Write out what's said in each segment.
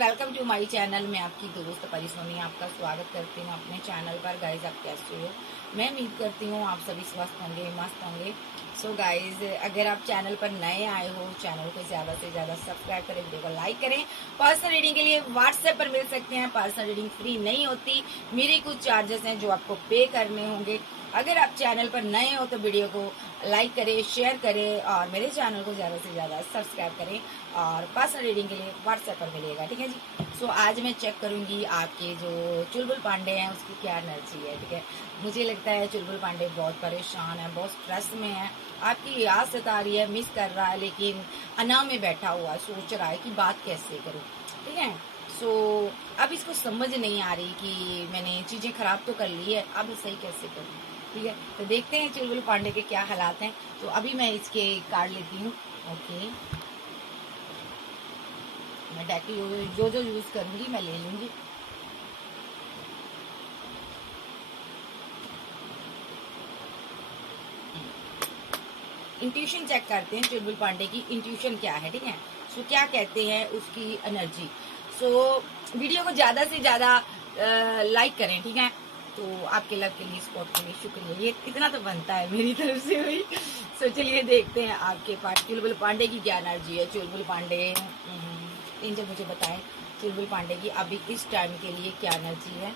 Welcome to my channel. मैं आपकी दोस्त परिसोनी आपका स्वागत करती हूँ अपने चैनल पर। गाइज आप कैसे हो? मैं उम्मीद करती हूँ आप सभी स्वस्थ होंगे, मस्त होंगे। सो गाइज, अगर आप चैनल पर नए आए हो, चैनल को ज़्यादा से ज़्यादा सब्सक्राइब करें, वीडियो को लाइक करें। पर्सनल रीडिंग के लिए व्हाट्सएप पर मिल सकते हैं। पर्सनल रीडिंग फ्री नहीं होती, मेरे कुछ चार्जेस हैं जो आपको पे करने होंगे। अगर आप चैनल पर नए हो तो वीडियो को लाइक करें, शेयर करें और मेरे चैनल को ज़्यादा से ज़्यादा सब्सक्राइब करें। और पर्सनल रीडिंग के लिए व्हाट्सएप पर मिलेगा, ठीक है जी। सो आज मैं चेक करूंगी आपके जो चुलबुल पांडे हैं उसकी क्या एनर्जी है, ठीक है। मुझे लगता है चुलबुल पांडे बहुत परेशान है, बहुत स्ट्रेस में है, आपकी याद सता रही है, मिस कर रहा है, लेकिन अना में बैठा हुआ सोच रहा है कि बात कैसे करूँ, ठीक है। सो अब इसको समझ नहीं आ रही कि मैंने चीज़ें खराब तो कर ली है, अब सही कैसे करूँ, ठीक है। तो देखते हैं चुलबुल पांडे के क्या हालात हैं। तो अभी मैं इसके कार्ड लेती हूँ। ओके, मैं डेक जो यूज़ करूँगी मैं ले लूँगी। इंट्यूशन चेक करते हैं चुलबुल पांडे की इंट्यूशन क्या है, ठीक है। सो क्या कहते हैं उसकी एनर्जी। सो वीडियो को ज़्यादा से ज़्यादा लाइक करें, ठीक है। तो आपके लव के लिए, सपोर्ट के लिए शुक्रिया। ये इतना तो बनता है मेरी तरफ से हुई। सो चलिए देखते हैं आपके पास चुलबुल पांडे की क्या एनर्जी है। चुलबुल पांडे एंजल मुझे बताएं चुलबुल पांडे की अभी इस टाइम के लिए क्या एनर्जी है,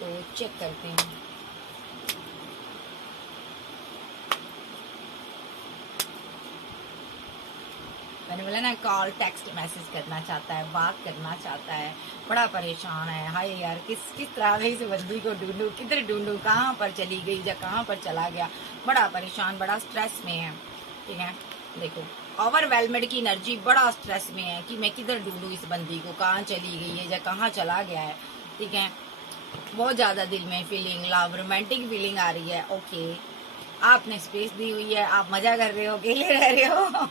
तो चेक करते हैं। मैंने बोला ना, कॉल टेक्स्ट मैसेज करना चाहता है, बात करना चाहता है, बड़ा परेशान है। हाय यार, किस तरह से इस बंदी को ढूंढूं, किधर ढूंढूं, कहाँ पर चली गई या कहाँ पर चला गया। बड़ा परेशान, बड़ा स्ट्रेस में है, ठीक है। देखो, ओवरवेलमेड की एनर्जी, बड़ा स्ट्रेस में है कि मैं किधर ढूंढूं इस बंदी को, कहाँ चली गई है या कहाँ चला गया है, ठीक है। बहुत ज्यादा दिल में फीलिंग, लव, रोमांटिक फीलिंग आ रही है। ओके, आपने स्पेस दी हुई है, आप मजा कर रहे हो, अकेले रह रहे हो।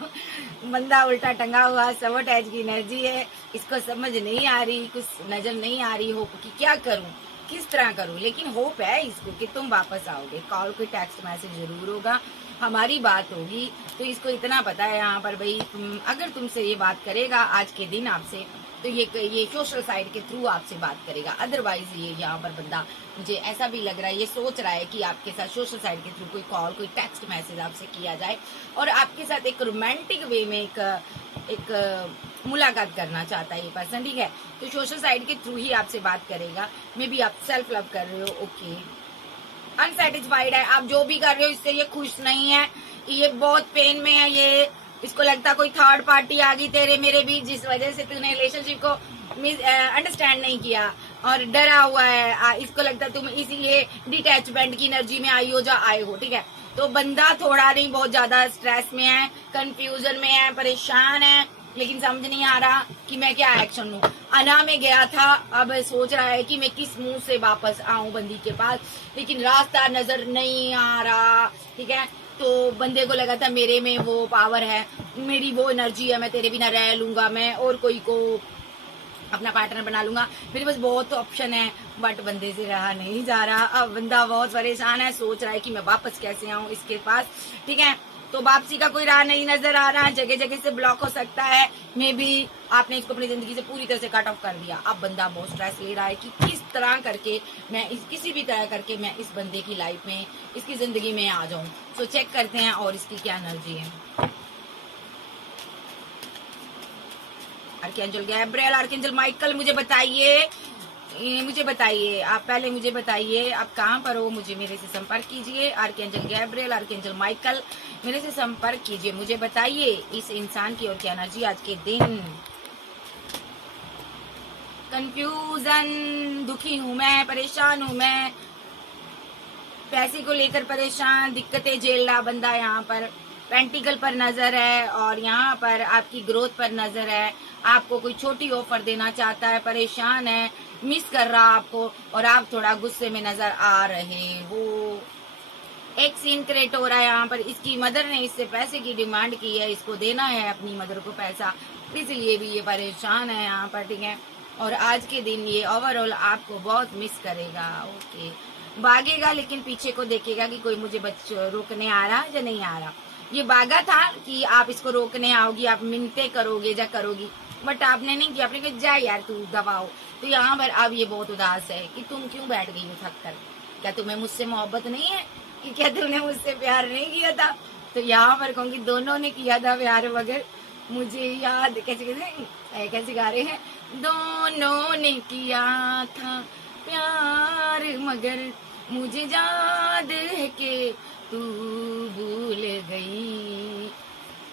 बंदा उल्टा टंगा हुआ, सबोटाइज की एनर्जी है, इसको समझ नहीं आ रही, कुछ नजर नहीं आ रही होप कि क्या करूं, किस तरह करूं, लेकिन होप है इसको कि तुम वापस आओगे। कॉल कोई टेक्स्ट मैसेज जरूर होगा, हमारी बात होगी। तो इसको इतना पता है यहाँ पर भाई, अगर तुमसे ये बात करेगा आज के दिन आपसे, तो ये सोशल साइट के थ्रू आपसे बात करेगा। अदरवाइज ये यहाँ पर बंदा, मुझे ऐसा भी लग रहा है, ये सोच रहा है कि आपके साथ सोशल साइट के थ्रू कोई कॉल, कोई टेक्स्ट मैसेज आपसे किया जाए और आपके साथ एक रोमांटिक वे में एक मुलाकात करना चाहता है ये पर्सन, ठीक है। तो सोशल साइट के थ्रू ही आपसे बात करेगा। मे बी आप सेल्फ लव कर रहे हो। ओके, अनसेटिस्फाइड है, आप जो भी कर रहे हो इससे ये खुश नहीं है, ये बहुत पेन में है। ये इसको लगता कोई थर्ड पार्टी आ गई तेरे मेरे बीच, जिस वजह से तूने रिलेशनशिप को अंडरस्टैंड नहीं किया और डरा हुआ है। इसको लगता तुम इसीलिए डिटैचमेंट की एनर्जी में आई हो जा आए हो, ठीक है। तो बंदा थोड़ा नहीं बहुत ज्यादा स्ट्रेस में है, कंफ्यूजन में है, परेशान है, लेकिन समझ नहीं आ रहा कि मैं क्या एक्शन लूं। अना में गया था, अब सोच रहा है कि मैं किस मुंह से वापस आऊं बंदी के पास, लेकिन रास्ता नजर नहीं आ रहा, ठीक है। तो बंदे को लगा था मेरे में वो पावर है, मेरी वो एनर्जी है, मैं तेरे बिना रह लूंगा, मैं और कोई को अपना पार्टनर बना लूंगा, मेरे पास बहुत ऑप्शन है। बट बंदे से रहा नहीं जा रहा, अब बंदा बहुत परेशान है, सोच रहा है कि मैं वापस कैसे आऊं इसके पास, ठीक है। तो वापसी का कोई राह नहीं नजर आ रहा, जगह जगह से ब्लॉक हो सकता है। मे बी आपने इसको अपनी जिंदगी से पूरी तरह से कट ऑफ कर दिया। अब बंदा बहुत स्ट्रेस ले रहा है कि किस तरह करके मैं किसी भी तरह करके मैं इस बंदे की लाइफ में, इसकी जिंदगी में आ जाऊं। तो चेक करते हैं और इसकी क्या एनर्जी है। आर्कएंजल गैब्रियल, आर्कएंजल माइकल, मुझे बताइए, आप पहले मुझे बताइए आप कहाँ पर हो, मुझे मेरे से संपर्क कीजिए। आर्कएंजल गैब्रियल, आर्कएंजल माइकल, मेरे से संपर्क कीजिए, मुझे बताइए इस इंसान की और क्या एनर्जी आज के दिन। कंफ्यूजन, दुखी हूं मैं, परेशान हूं मैं, पैसे को लेकर परेशान, दिक्कतें झेल रहा बंदा। यहाँ पर पेंटिकल पर नजर है और यहाँ पर आपकी ग्रोथ पर नजर है। आपको कोई छोटी ऑफर देना चाहता है, परेशान है, मिस कर रहा आपको और आप थोड़ा गुस्से में नजर आ रहे हो। एक सीन क्रिएट हो रहा है यहाँ पर, इसकी मदर ने इससे पैसे की डिमांड की है, इसको देना है अपनी मदर को पैसा, इसलिए भी ये परेशान है यहाँ पर, ठीक है। और आज के दिन ये ओवरऑल आपको बहुत मिस करेगा। ओके, भागेगा लेकिन पीछे को देखेगा कि कोई मुझे रोकने आ रहा या नहीं आ रहा। ये भागा था कि आप इसको रोकने आओगी, आप मिन्नतें करोगे या करोगी, बट आपने नहीं किया, आपने कहा जा यार तू दबाओ। तो यहाँ पर अब ये बहुत उदास है कि तुम क्यों बैठ गई हो थक कर, क्या तुम्हें मुझसे मोहब्बत नहीं है, कि क्या तुमने मुझसे प्यार नहीं किया था? तो यहाँ पर कहूँगी दोनों ने किया था प्यार, मगर मुझे याद, कैसे कैसे कैसे गा रहे हैं, दोनों ने किया था प्यार मगर मुझे याद है कि तू भूल गई।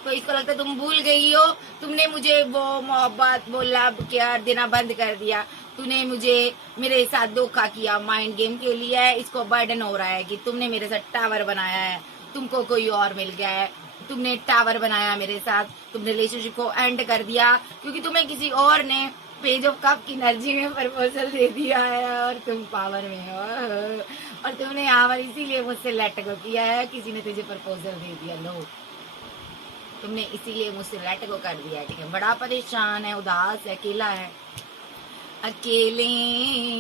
तो इसको लगता है तुम भूल गई हो, तुमने मुझे वो मोहब्बत वो लव केयर देना बंद कर दिया, तूने मुझे मेरे साथ धोखा किया, माइंड गेम के लिए है। इसको बर्डन हो रहा है कि तुमने मेरे साथ टावर बनाया है, तुमको कोई और मिल गया है, तुमने टावर बनाया मेरे साथ, तुमने रिलेशनशिप को एंड कर दिया क्योंकि तुम्हें किसी और ने पेज ऑफ कप की एनर्जी में प्रपोजल दे दिया है और तुम पावर में हो, और तुमने यहाँ पर इसीलिए मुझसे लेट गो किया है, किसी ने तुझे प्रपोजल दे दिया, लो तुमने इसीलिए मुझसे लेट गो कर दिया है। ठीक है, बड़ा परेशान है, उदास है, अकेला है, अकेले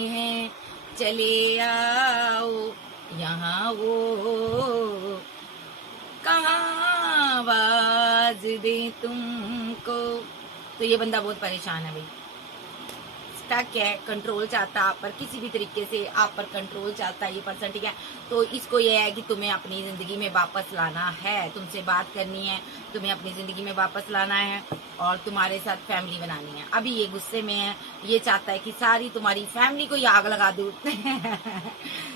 हैं, चले आओ यहाँ वो कहाँ आवाज दे तुमको। तो ये बंदा बहुत परेशान है भाई, स्टक है, कंट्रोल चाहता आप पर, किसी भी तरीके से आप पर कंट्रोल चाहता है ये पर्सन। ठीक है, तो इसको ये है कि तुम्हें अपनी जिंदगी में वापस लाना है, तुमसे बात करनी है, तुम्हें अपनी जिंदगी में वापस लाना है और तुम्हारे साथ फैमिली बनानी है। अभी ये गुस्से में है, ये चाहता है कि सारी तुम्हारी फैमिली को ही आग लगा दूं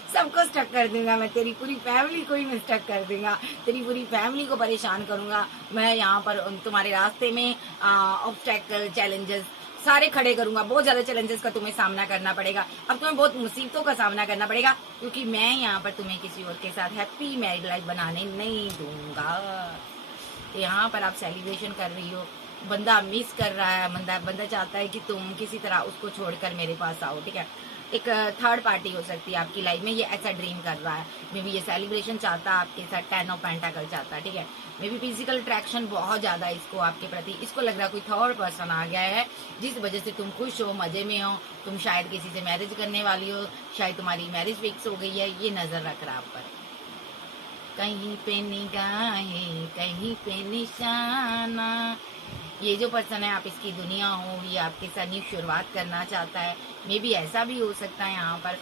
सबको स्टक कर दूंगा मैं, तेरी पूरी फैमिली को ही मैं स्टक कर दूंगा, तेरी पूरी फैमिली को परेशान करूंगा मैं। यहाँ पर तुम्हारे रास्ते में ऑब्स्टेकल चैलेंजेस सारे खड़े करूंगा, बहुत ज्यादा चैलेंजेस का तुम्हें सामना करना पड़ेगा, अब तुम्हें बहुत मुसीबतों का सामना करना पड़ेगा, क्योंकि मैं यहाँ पर तुम्हें किसी और के साथ हैप्पी मैरिड लाइफ बनाने नहीं दूंगा। तो यहाँ पर आप सेलिब्रेशन कर रही हो, बंदा मिस कर रहा है, बंदा चाहता है कि तुम किसी तरह उसको छोड़कर मेरे पास आओ। ठीक है, एक थर्ड पार्टी हो सकती है आपकी लाइफ में, ये ऐसा ड्रीम कर रहा है, मे बी ये सेलिब्रेशन चाहता है आपके साथ, 10 ऑफ पेंटाकल चाहता है। ठीक है, मे बी फिजिकल अट्रैक्शन बहुत ज्यादा इसको आपके प्रति, इसको लग रहा है कोई थर्ड पर्सन आ गया है जिस वजह से तुम खुश हो, मजे में हो, तुम शायद किसी से मैरिज करने वाली हो, शायद तुम्हारी मैरिज फिक्स हो गई है, ये नजर रख रहा है आप पर। कहीं पे निगाहें कहीं पे निशाना, ये जो पर्सन है आप इसकी दुनिया हो, ये आपके साथ न्यू शुरुआत करना चाहता है। मे बी ऐसा भी हो सकता है यहाँ पर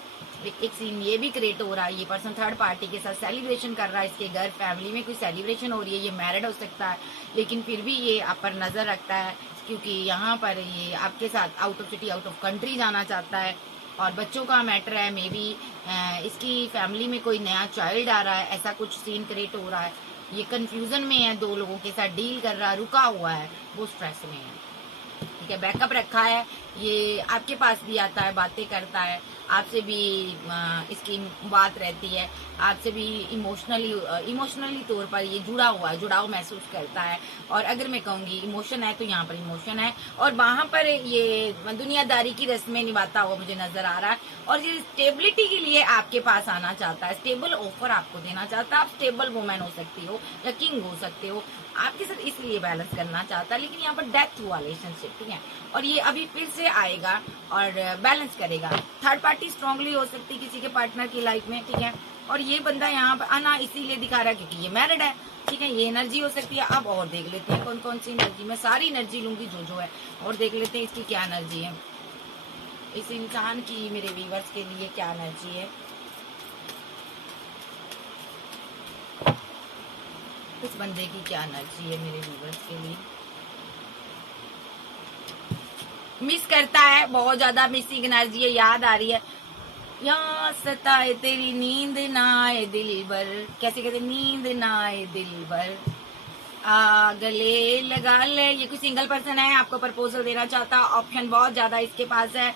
एक सीन ये भी क्रिएट हो रहा है, ये पर्सन थर्ड पार्टी के साथ सेलिब्रेशन कर रहा है, इसके घर फैमिली में कोई सेलिब्रेशन हो रही है, ये मैरिड हो सकता है, लेकिन फिर भी ये आप पर नजर रखता है क्योंकि यहाँ पर ये आपके साथ out of city out of country जाना चाहता है और बच्चों का मैटर है। मे बी इसकी फैमिली में कोई नया चाइल्ड आ रहा है, ऐसा कुछ सीन क्रिएट हो रहा है, ये कंफ्यूजन में है, दो लोगों के साथ डील कर रहा है, रुका हुआ है, वो स्ट्रेस में है। ठीक है, बैकअप रखा है, ये आपके पास भी आता है, बातें करता है, आपसे भी इसकी बात रहती है, आपसे भी इमोशनली तौर पर ये जुड़ा हुआ है, जुड़ाव महसूस करता है। और अगर मैं कहूँगी इमोशन है तो यहाँ पर इमोशन है, और वहाँ पर ये दुनियादारी की रस्में निभाता हुआ मुझे नजर आ रहा है, और ये स्टेबिलिटी के लिए आपके पास आना चाहता है, स्टेबल ऑफर आपको देना चाहता है, आप स्टेबल वुमेन हो सकती हो या किंग हो सकते हो, आपके साथ इसलिए बैलेंस करना चाहता है, लेकिन यहाँ पर डेथ हुआ रिलेशनशिप। ठीक है, और ये अभी फिर से आएगा और बैलेंस करेगा। थर्ड पार्टी स्ट्रांगली हो सकती है किसी के पार्टनर की लाइफ में। ठीक है, और ये बंदा यहाँ पर आना इसीलिए दिखा रहा है क्योंकि ये मैरिड है। ठीक है, ये एनर्जी हो सकती है। अब और देख लेते हैं कौन कौन सी एनर्जी, मैं सारी एनर्जी लूंगी जो है, और देख लेते हैं इसकी क्या एनर्जी है, इस इंसान की मेरे व्यूअर्स के लिए क्या एनर्जी है, इस बंदे की क्या एनर्जी है मेरे व्यूअर्स के लिए। मिस करता है, बहुत ज्यादा मिसिंग एनर्जी है, याद आ रही है, यहाँ सताए तेरी नींद ना आए दिल भर, कैसे कहते नींद ना आए दिल भर, गले लगा ले। ये कोई सिंगल पर्सन है, आपको प्रपोजल देना चाहता, ऑप्शन बहुत ज्यादा इसके पास है।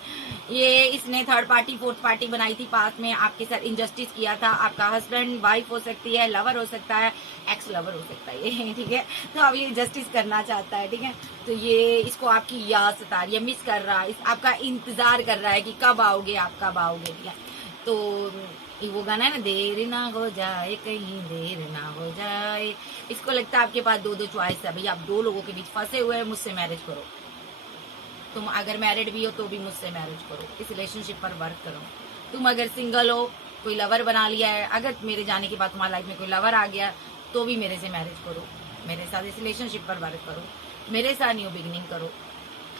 ये इसने थर्ड पार्टी फोर्थ पार्टी बनाई थी पास में, आपके साथ इनजस्टिस किया था, आपका हस्बैंड वाइफ हो सकती है, लवर हो सकता है, एक्स लवर हो सकता है ये। ठीक है, तो अब ये जस्टिस करना चाहता है। ठीक है, तो ये इसको आपकी याद सता रही है, मिस कर रहा है, आपका इंतजार कर रहा है कि कब आओगे आप, कब आओगे। ठीक है, तो वो गाना है ना, देर ना हो जाए कहीं देर ना हो जाए, इसको लगता है आपके पास दो दो चॉइस है, भैया आप दो लोगों के बीच फंसे हुए हैं, मुझसे मैरिज करो, तुम अगर मैरिड भी हो तो भी मुझसे मैरिज करो, इस रिलेशनशिप पर वर्क करो। तुम अगर सिंगल हो, कोई लवर बना लिया है, अगर मेरे जाने के बाद तुम्हारी लाइफ में कोई लवर आ गया तो भी मेरे से मैरिज करो, मेरे साथ इस रिलेशनशिप पर वर्क करो, मेरे साथ न्यू बिगिनिंग करो।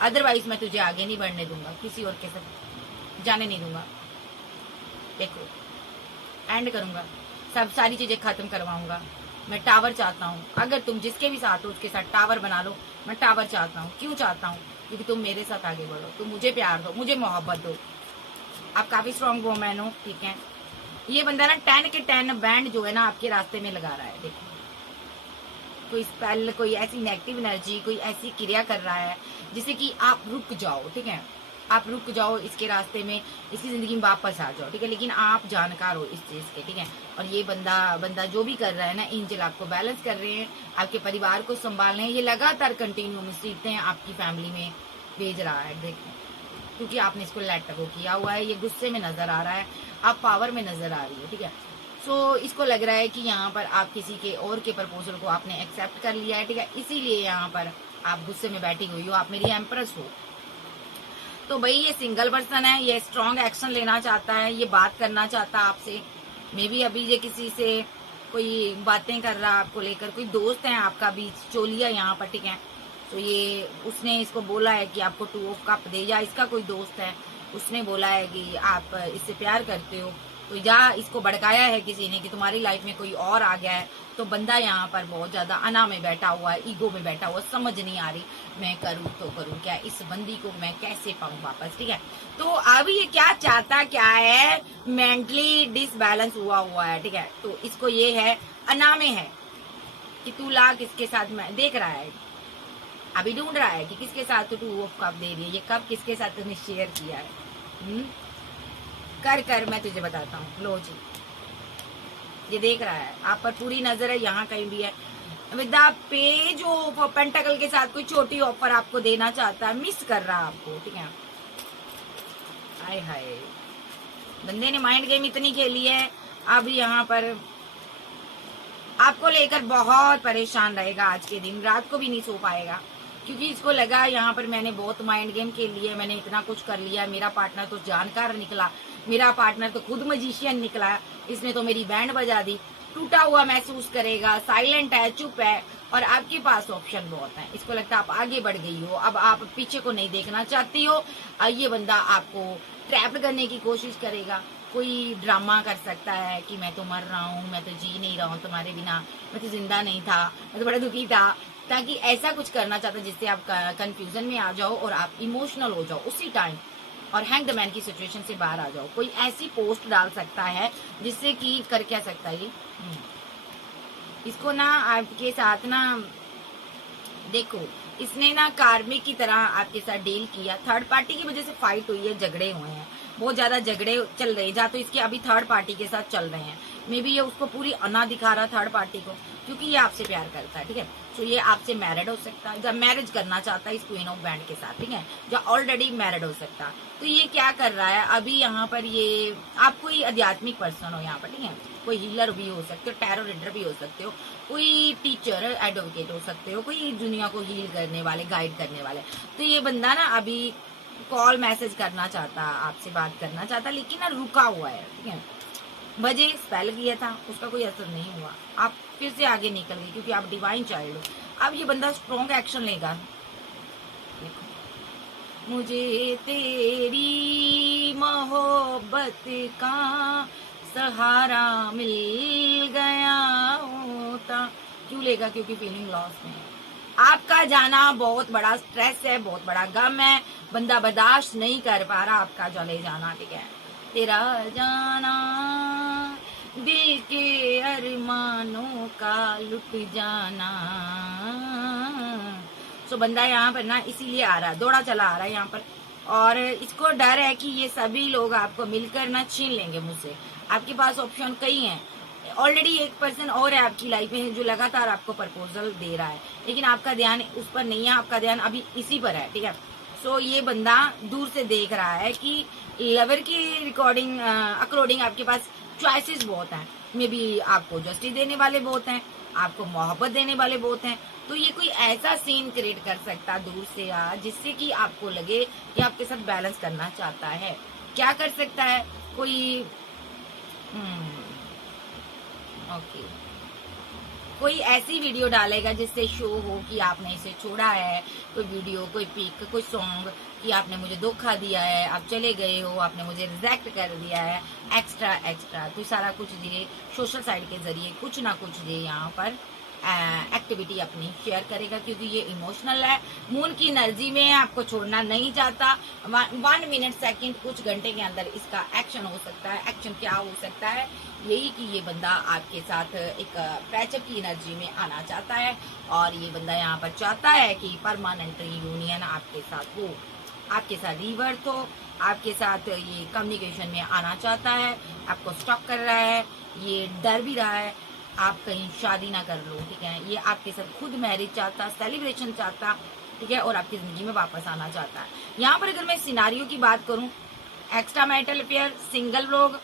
अदरवाइज मैं तुझे आगे नहीं बढ़ने दूंगा, किसी और के साथ जाने नहीं दूंगा। देखो एंड करूंगा, सब सारी चीजें खत्म करवाऊंगा। मैं टावर चाहता हूँ, अगर तुम जिसके भी साथ हो उसके साथ टावर बना लो। मैं टावर चाहता हूँ, क्यों चाहता हूँ? क्योंकि तुम मेरे साथ आगे बढ़ो, तुम मुझे प्यार दो, मुझे मोहब्बत दो। आप काफी स्ट्रॉन्ग वोमैन हो, ठीक है। ये बंदा ना 10 के 10 बैंड जो है ना आपके रास्ते में लगा रहा है। देखो कोई स्पेल, कोई ऐसी नेगेटिव एनर्जी, कोई ऐसी क्रिया कर रहा है जिससे कि आप रुक जाओ, ठीक है। आप रुक जाओ इसके रास्ते में, इसकी जिंदगी में वापस आ जाओ, ठीक है। लेकिन आप जानकार हो इस चीज के, ठीक है। और ये बंदा जो भी कर रहा है ना, एंजल आपको बैलेंस कर रहे हैं, आपके परिवार को संभाल रहे हैं। ये लगातार कंटिन्यू मुसीबतें आपकी फैमिली में भेज रहा है, देखो, क्योंकि आपने इसको लेट गो किया हुआ है। ये गुस्से में नजर आ रहा है, आप पावर में नजर आ रही है, ठीक है। सो इसको लग रहा है कि यहाँ पर आप किसी के और के प्रपोजल को आपने एक्सेप्ट कर लिया है, ठीक है। इसीलिए यहाँ पर आप गुस्से में बैठी हुई हो, आप मेरी एम्प्रेस हो। तो भाई ये सिंगल पर्सन है, ये स्ट्रॉन्ग एक्शन लेना चाहता है, ये बात करना चाहता है आपसे। मे बी अभी ये किसी से कोई बातें कर रहा है आपको लेकर, कोई दोस्त है आपका बीच चोलिया यहाँ पर, ठीक है। तो ये उसने इसको बोला है कि आपको 2 ऑफ कप दे, या इसका कोई दोस्त है उसने बोला है कि आप इससे प्यार करते हो, तो या इसको भड़काया है किसी ने कि तुम्हारी लाइफ में कोई और आ गया है। तो बंदा यहाँ पर बहुत ज्यादा अना में बैठा हुआ है, ईगो में बैठा हुआ, समझ नहीं आ रही मैं करूँ तो करूँ क्या, इस बंदी को मैं कैसे पाऊँ वापस, ठीक है। तो अब ये क्या चाहता क्या है, मेंटली डिसबैलेंस हुआ है, ठीक है। तो इसको ये है, अना में है कि तू ला किसके साथ, मैं देख रहा है अभी, ढूंढ रहा है कि किसके साथ तो 2 ऑफ कप दे रही है, ये कप किसके साथ तुमने शेयर किया है। कर मैं तुझे बताता हूँ। लो जी, ये देख रहा है, आप पर पूरी नजर है, यहाँ कहीं भी है। विद द पेज ऑफ पेंटाकल के साथ कोई छोटी ऑफर आपको देना चाहता है, मिस कर रहा है आपको, ठीक है। हाय हाय, बंदे ने माइंड गेम इतनी खेली है, अब यहाँ पर आपको लेकर बहुत परेशान रहेगा। आज के दिन रात को भी नहीं सो पाएगा, क्योंकि इसको लगा यहाँ पर मैंने बहुत माइंड गेम खेल लिया, मैंने इतना कुछ कर लिया, मेरा पार्टनर तो जानकार निकला, मेरा पार्टनर तो खुद मजिशियन निकला, इसने तो मेरी बैंड बजा दी। टूटा हुआ महसूस करेगा, साइलेंट है, चुप है, और आपके पास ऑप्शन बहुत है। इसको लगता है आप आगे बढ़ गई हो, अब आप पीछे को नहीं देखना चाहती हो। ये बंदा आपको ट्रैप करने की कोशिश करेगा, कोई ड्रामा कर सकता है कि मैं तो मर रहा हूँ, मैं तो जी नहीं रहा हूँ तुम्हारे बिना, मैं तो जिंदा नहीं था, मैं तो बड़ा दुखी था, ताकि ऐसा कुछ करना चाहता जिससे आप कंफ्यूजन में आ जाओ और आप इमोशनल हो जाओ उसी टाइम, और हैंग द मैन की सिचुएशन से बाहर आ जाओ। कोई ऐसी पोस्ट डाल सकता है जिससे कि कर क्या सकता है ये, इसको ना आपके साथ ना, देखो इसने ना कार्मिक की तरह आपके साथ डील किया। थर्ड पार्टी की वजह से फाइट हुई है, झगड़े हुए हैं, बहुत ज्यादा झगड़े चल रहे हैं, जहाँ तो इसके अभी थर्ड पार्टी के साथ चल रहे हैं। मे बी ये उसको पूरी अना दिखा रहा थर्ड पार्टी को, क्योंकि ये आपसे प्यार करता है, ठीक है। तो ये आपसे मैरिड हो सकता है, जब मैरिज करना चाहता है इस क्वीन ऑफ बैंड के साथ, ठीक है, जो ऑलरेडी मैरिड हो सकता है। तो ये क्या कर रहा है अभी यहाँ पर, ये आप कोई आध्यात्मिक पर्सन हो यहाँ पर, ठीक है, कोई हीलर भी हो सकते हो, टैरो रीडर भी हो सकते हो, कोई टीचर एडवोकेट हो सकते हो, कोई दुनिया को हील करने वाले, गाइड करने वाले। तो ये बंदा ना अभी कॉल मैसेज करना चाहता, आपसे बात करना चाहता, लेकिन ना रुका हुआ है, ठीक है। बजे स्पेल किया था, उसका कोई असर नहीं हुआ, आप फिर से आगे निकल गए, क्योंकि आप डिवाइन चाइल्ड हो। अब ये बंदा स्ट्रॉन्ग एक्शन लेगा। देखो, मुझे तेरी मोहब्बत का सहारा मिल गया होता। क्यों लेगा? क्योंकि फीलिंग लॉस में है। आपका जाना बहुत बड़ा स्ट्रेस है, बहुत बड़ा गम है, बंदा बर्दाश्त नहीं कर पा रहा आपका चले जाना, ठीक है। तेरा जाना दिल के अरमानों का लुट जाना। सो बंदा यहाँ पर ना इसीलिए आ रहा है, दौड़ा चला आ रहा है यहाँ पर, और इसको डर है कि ये सभी लोग आपको मिलकर ना छीन लेंगे मुझसे। आपके पास ऑप्शन कई हैं, ऑलरेडी एक पर्सन और है आपकी लाइफ में जो लगातार आपको प्रपोजल दे रहा है, लेकिन आपका ध्यान उस पर नहीं है, आपका ध्यान अभी इसी पर है, ठीक है। सो ये बंदा दूर से देख रहा है कि लवर की रिकॉर्डिंग अकॉर्डिंग आपके पास चॉइसेस बहुत हैं, मे बी आपको जस्टिस देने वाले बहुत हैं, आपको मोहब्बत देने वाले बहुत हैं। तो ये कोई ऐसा सीन क्रिएट कर सकता है दूर से जिससे कि आपको लगे कि आपके साथ बैलेंस करना चाहता है। क्या कर सकता है? कोई ओके, कोई ऐसी वीडियो डालेगा जिससे शो हो कि आपने इसे छोड़ा है, कोई वीडियो, कोई पिक, कोई सॉन्ग कि आपने मुझे धोखा दिया है, आप चले गए हो, आपने मुझे रिजेक्ट कर दिया है, एक्स्ट्रा एक्स्ट्रा। तो सारा कुछ दिए सोशल साइट के जरिए, कुछ ना कुछ दिए यहाँ पर एक्टिविटी अपनी शेयर करेगा, क्योंकि ये इमोशनल है, मून की एनर्जी में आपको छोड़ना नहीं चाहता। 1 मिनट सेकंड कुछ घंटे के अंदर इसका एक्शन हो सकता है। एक्शन क्या हो सकता है? यही कि ये बंदा आपके साथ एक पैचअप की एनर्जी में आना चाहता है, और ये बंदा यहाँ पर चाहता है कि परमानेंट यूनियन आपके साथ हो, आपके साथ रिवर्थ हो, आपके साथ ये कम्युनिकेशन में आना चाहता है, आपको स्टॉक कर रहा है, ये डर भी रहा है आप कहीं शादी ना कर लो, ठीक है। ये आपके साथ खुद मैरिज चाहता, सेलिब्रेशन चाहता, ठीक है, और आपकी जिंदगी में वापस आना चाहता है। यहाँ पर अगर मैं सिनारियो की बात करूं, एक्स्ट्रा मैरिटल अफेयर, सिंगल लोग,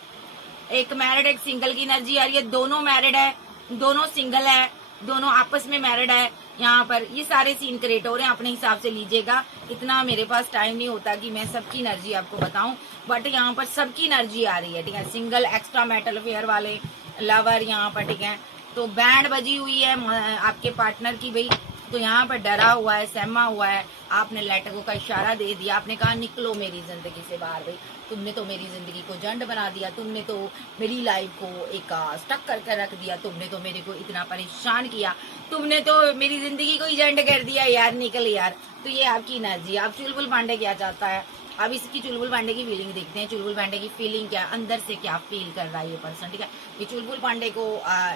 एक मैरिड एक सिंगल की एनर्जी आ रही है, दोनों मैरिड है, दोनों सिंगल है, दोनों आपस में मैरिड है। यहाँ पर ये सारे सीन क्रिएट हो रहे हैं, अपने हिसाब से लीजिएगा। इतना मेरे पास टाइम नहीं होता कि मैं सबकी एनर्जी आपको बताऊं, बट यहाँ पर सबकी एनर्जी आ रही है, ठीक है। सिंगल, एक्स्ट्रा मैरिटल अफेयर वाले, लवर यहाँ पर, ठीक है। तो बैंड बजी हुई है आपके पार्टनर की भाई, तो यहाँ पर डरा हुआ है, सहमा हुआ है। आपने लेट गो का इशारा दे दिया, आपने कहा निकलो मेरी जिंदगी से बाहर भाई, तुमने तो मेरी जिंदगी को जंड बना दिया, तुमने तो मेरी लाइफ को एक स्टक करके रख दिया, तुमने तो मेरे को इतना परेशान किया, तुमने तो मेरी जिंदगी को ही जंड कर दिया यार, निकल यार। तो ये आपकी एनर्जी। अब चुलबुल पांडे क्या चाहता है? अब इसकी चुलबुल पांडे की फीलिंग देखते हैं। चुलबुल पांडे की फीलिंग क्या, अंदर से क्या फील कर रहा है ये पर्सन, ठीक है। ये चुलबुल पांडे को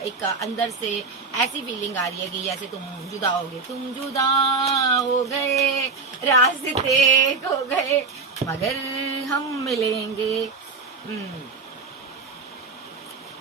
एक अंदर से ऐसी फीलिंग आ रही है कि जैसे तुम जुदा हो गए, तुम जुदा हो गए, रास्ते खो गए, मगर हम मिलेंगे।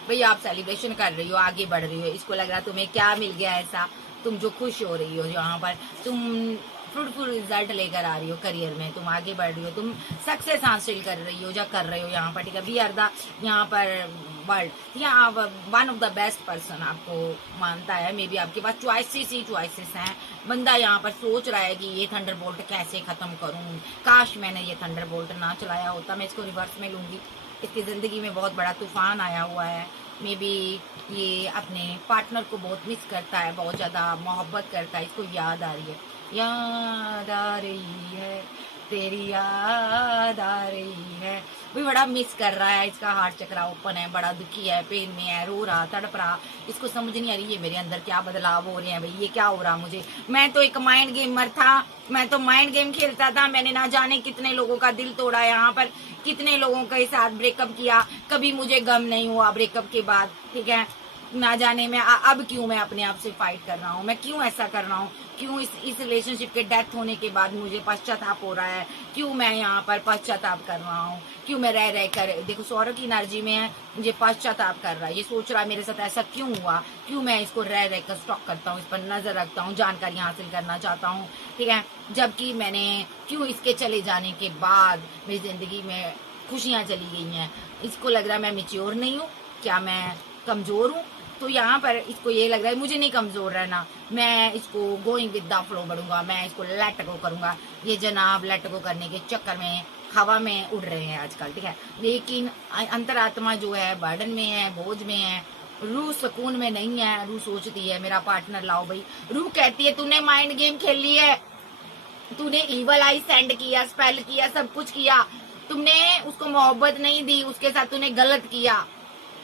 भाई आप सेलिब्रेशन कर रही हो, आगे बढ़ रही हो, इसको लग रहा तुम्हें क्या मिल गया ऐसा, तुम जो खुश हो रही हो, यहाँ पर तुम फ्रूटफुल रिजल्ट लेकर आ रही हो करियर में, तुम आगे बढ़ रही हो, तुम सक्सेस हासिल कर रही हो या कर रहे हो यहाँ पर, ठीक है। वी आर द यहाँ पर वर्ल्ड, यहाँ one of the best person आपको मानता है। मे बी आपके पास चॉइसेस ही चॉइसेस हैं। बंदा यहाँ पर सोच रहा है कि ये थंडरबोल्ट कैसे खत्म करूँ, काश मैंने ये थंडरबोल्ट ना चलाया होता, मैं इसको रिवर्स में लूंगी। इसकी जिंदगी में बहुत बड़ा तूफान आया हुआ है। मे बी ये अपने पार्टनर को बहुत मिस करता है, बहुत ज्यादा मोहब्बत करता है, इसको याद आ रही है, याद आ रही है, तेरी याद आ रही है, भी बड़ा मिस कर रहा है। इसका हार्ट चक्रा ओपन है, बड़ा दुखी है, पेन में है, रो रहा, तड़प रहा, इसको समझ नहीं आ रही है मेरे अंदर क्या बदलाव हो रहे हैं भाई, ये क्या हो रहा मुझे। मैं तो एक माइंड गेमर था, मैं तो माइंड गेम खेलता था, मैंने ना जाने कितने लोगों का दिल तोड़ा, यहाँ पर कितने लोगों के साथ ब्रेकअप किया, कभी मुझे गम नहीं हुआ ब्रेकअप के बाद, ठीक है। ना जाने में अब क्यों मैं अपने आप से फाइट कर रहा हूँ, मैं क्यों ऐसा कर रहा हूँ, क्यों इस रिलेशनशिप के डेथ होने के बाद मुझे पश्चाताप हो रहा है, क्यों मैं यहाँ पर पश्चाताप कर रहा हूँ, क्यों मैं रह कर, देखो सौरभ की एनर्जी में है, मुझे पश्चाताप कर रहा है, ये सोच रहा है मेरे साथ ऐसा क्यों हुआ, क्यों मैं इसको रह कर स्टॉक करता हूँ, इस पर नजर रखता हूँ, जानकारी हासिल करना चाहता हूँ, ठीक है। जबकि मैंने क्यों इसके चले जाने के बाद मेरी जिंदगी में खुशियां चली गई हैं, इसको लग रहा है मैं मेच्योर नहीं हूँ, क्या मैं कमजोर हूँ। तो यहाँ पर इसको ये लग रहा है मुझे नहीं कमजोर रहना, मैं इसको गोइंग विद द फ्लो बढ़ूंगा, मैं इसको लेट गो करूंगा। ये जनाब लेट गो करने के चक्कर में हवा में उड़ रहे हैं आजकल, ठीक है। लेकिन अंतरात्मा जो है बर्डन में है, बोझ में है, रूह सुकून में नहीं है। रूह सोचती है मेरा पार्टनर लाओ भाई, रूह कहती है तूने माइंड गेम खेल ली है, तूने ईवल आई सेंड किया, स्पेल किया, सब कुछ किया, तुमने उसको मोहब्बत नहीं दी, उसके साथ तूने गलत किया,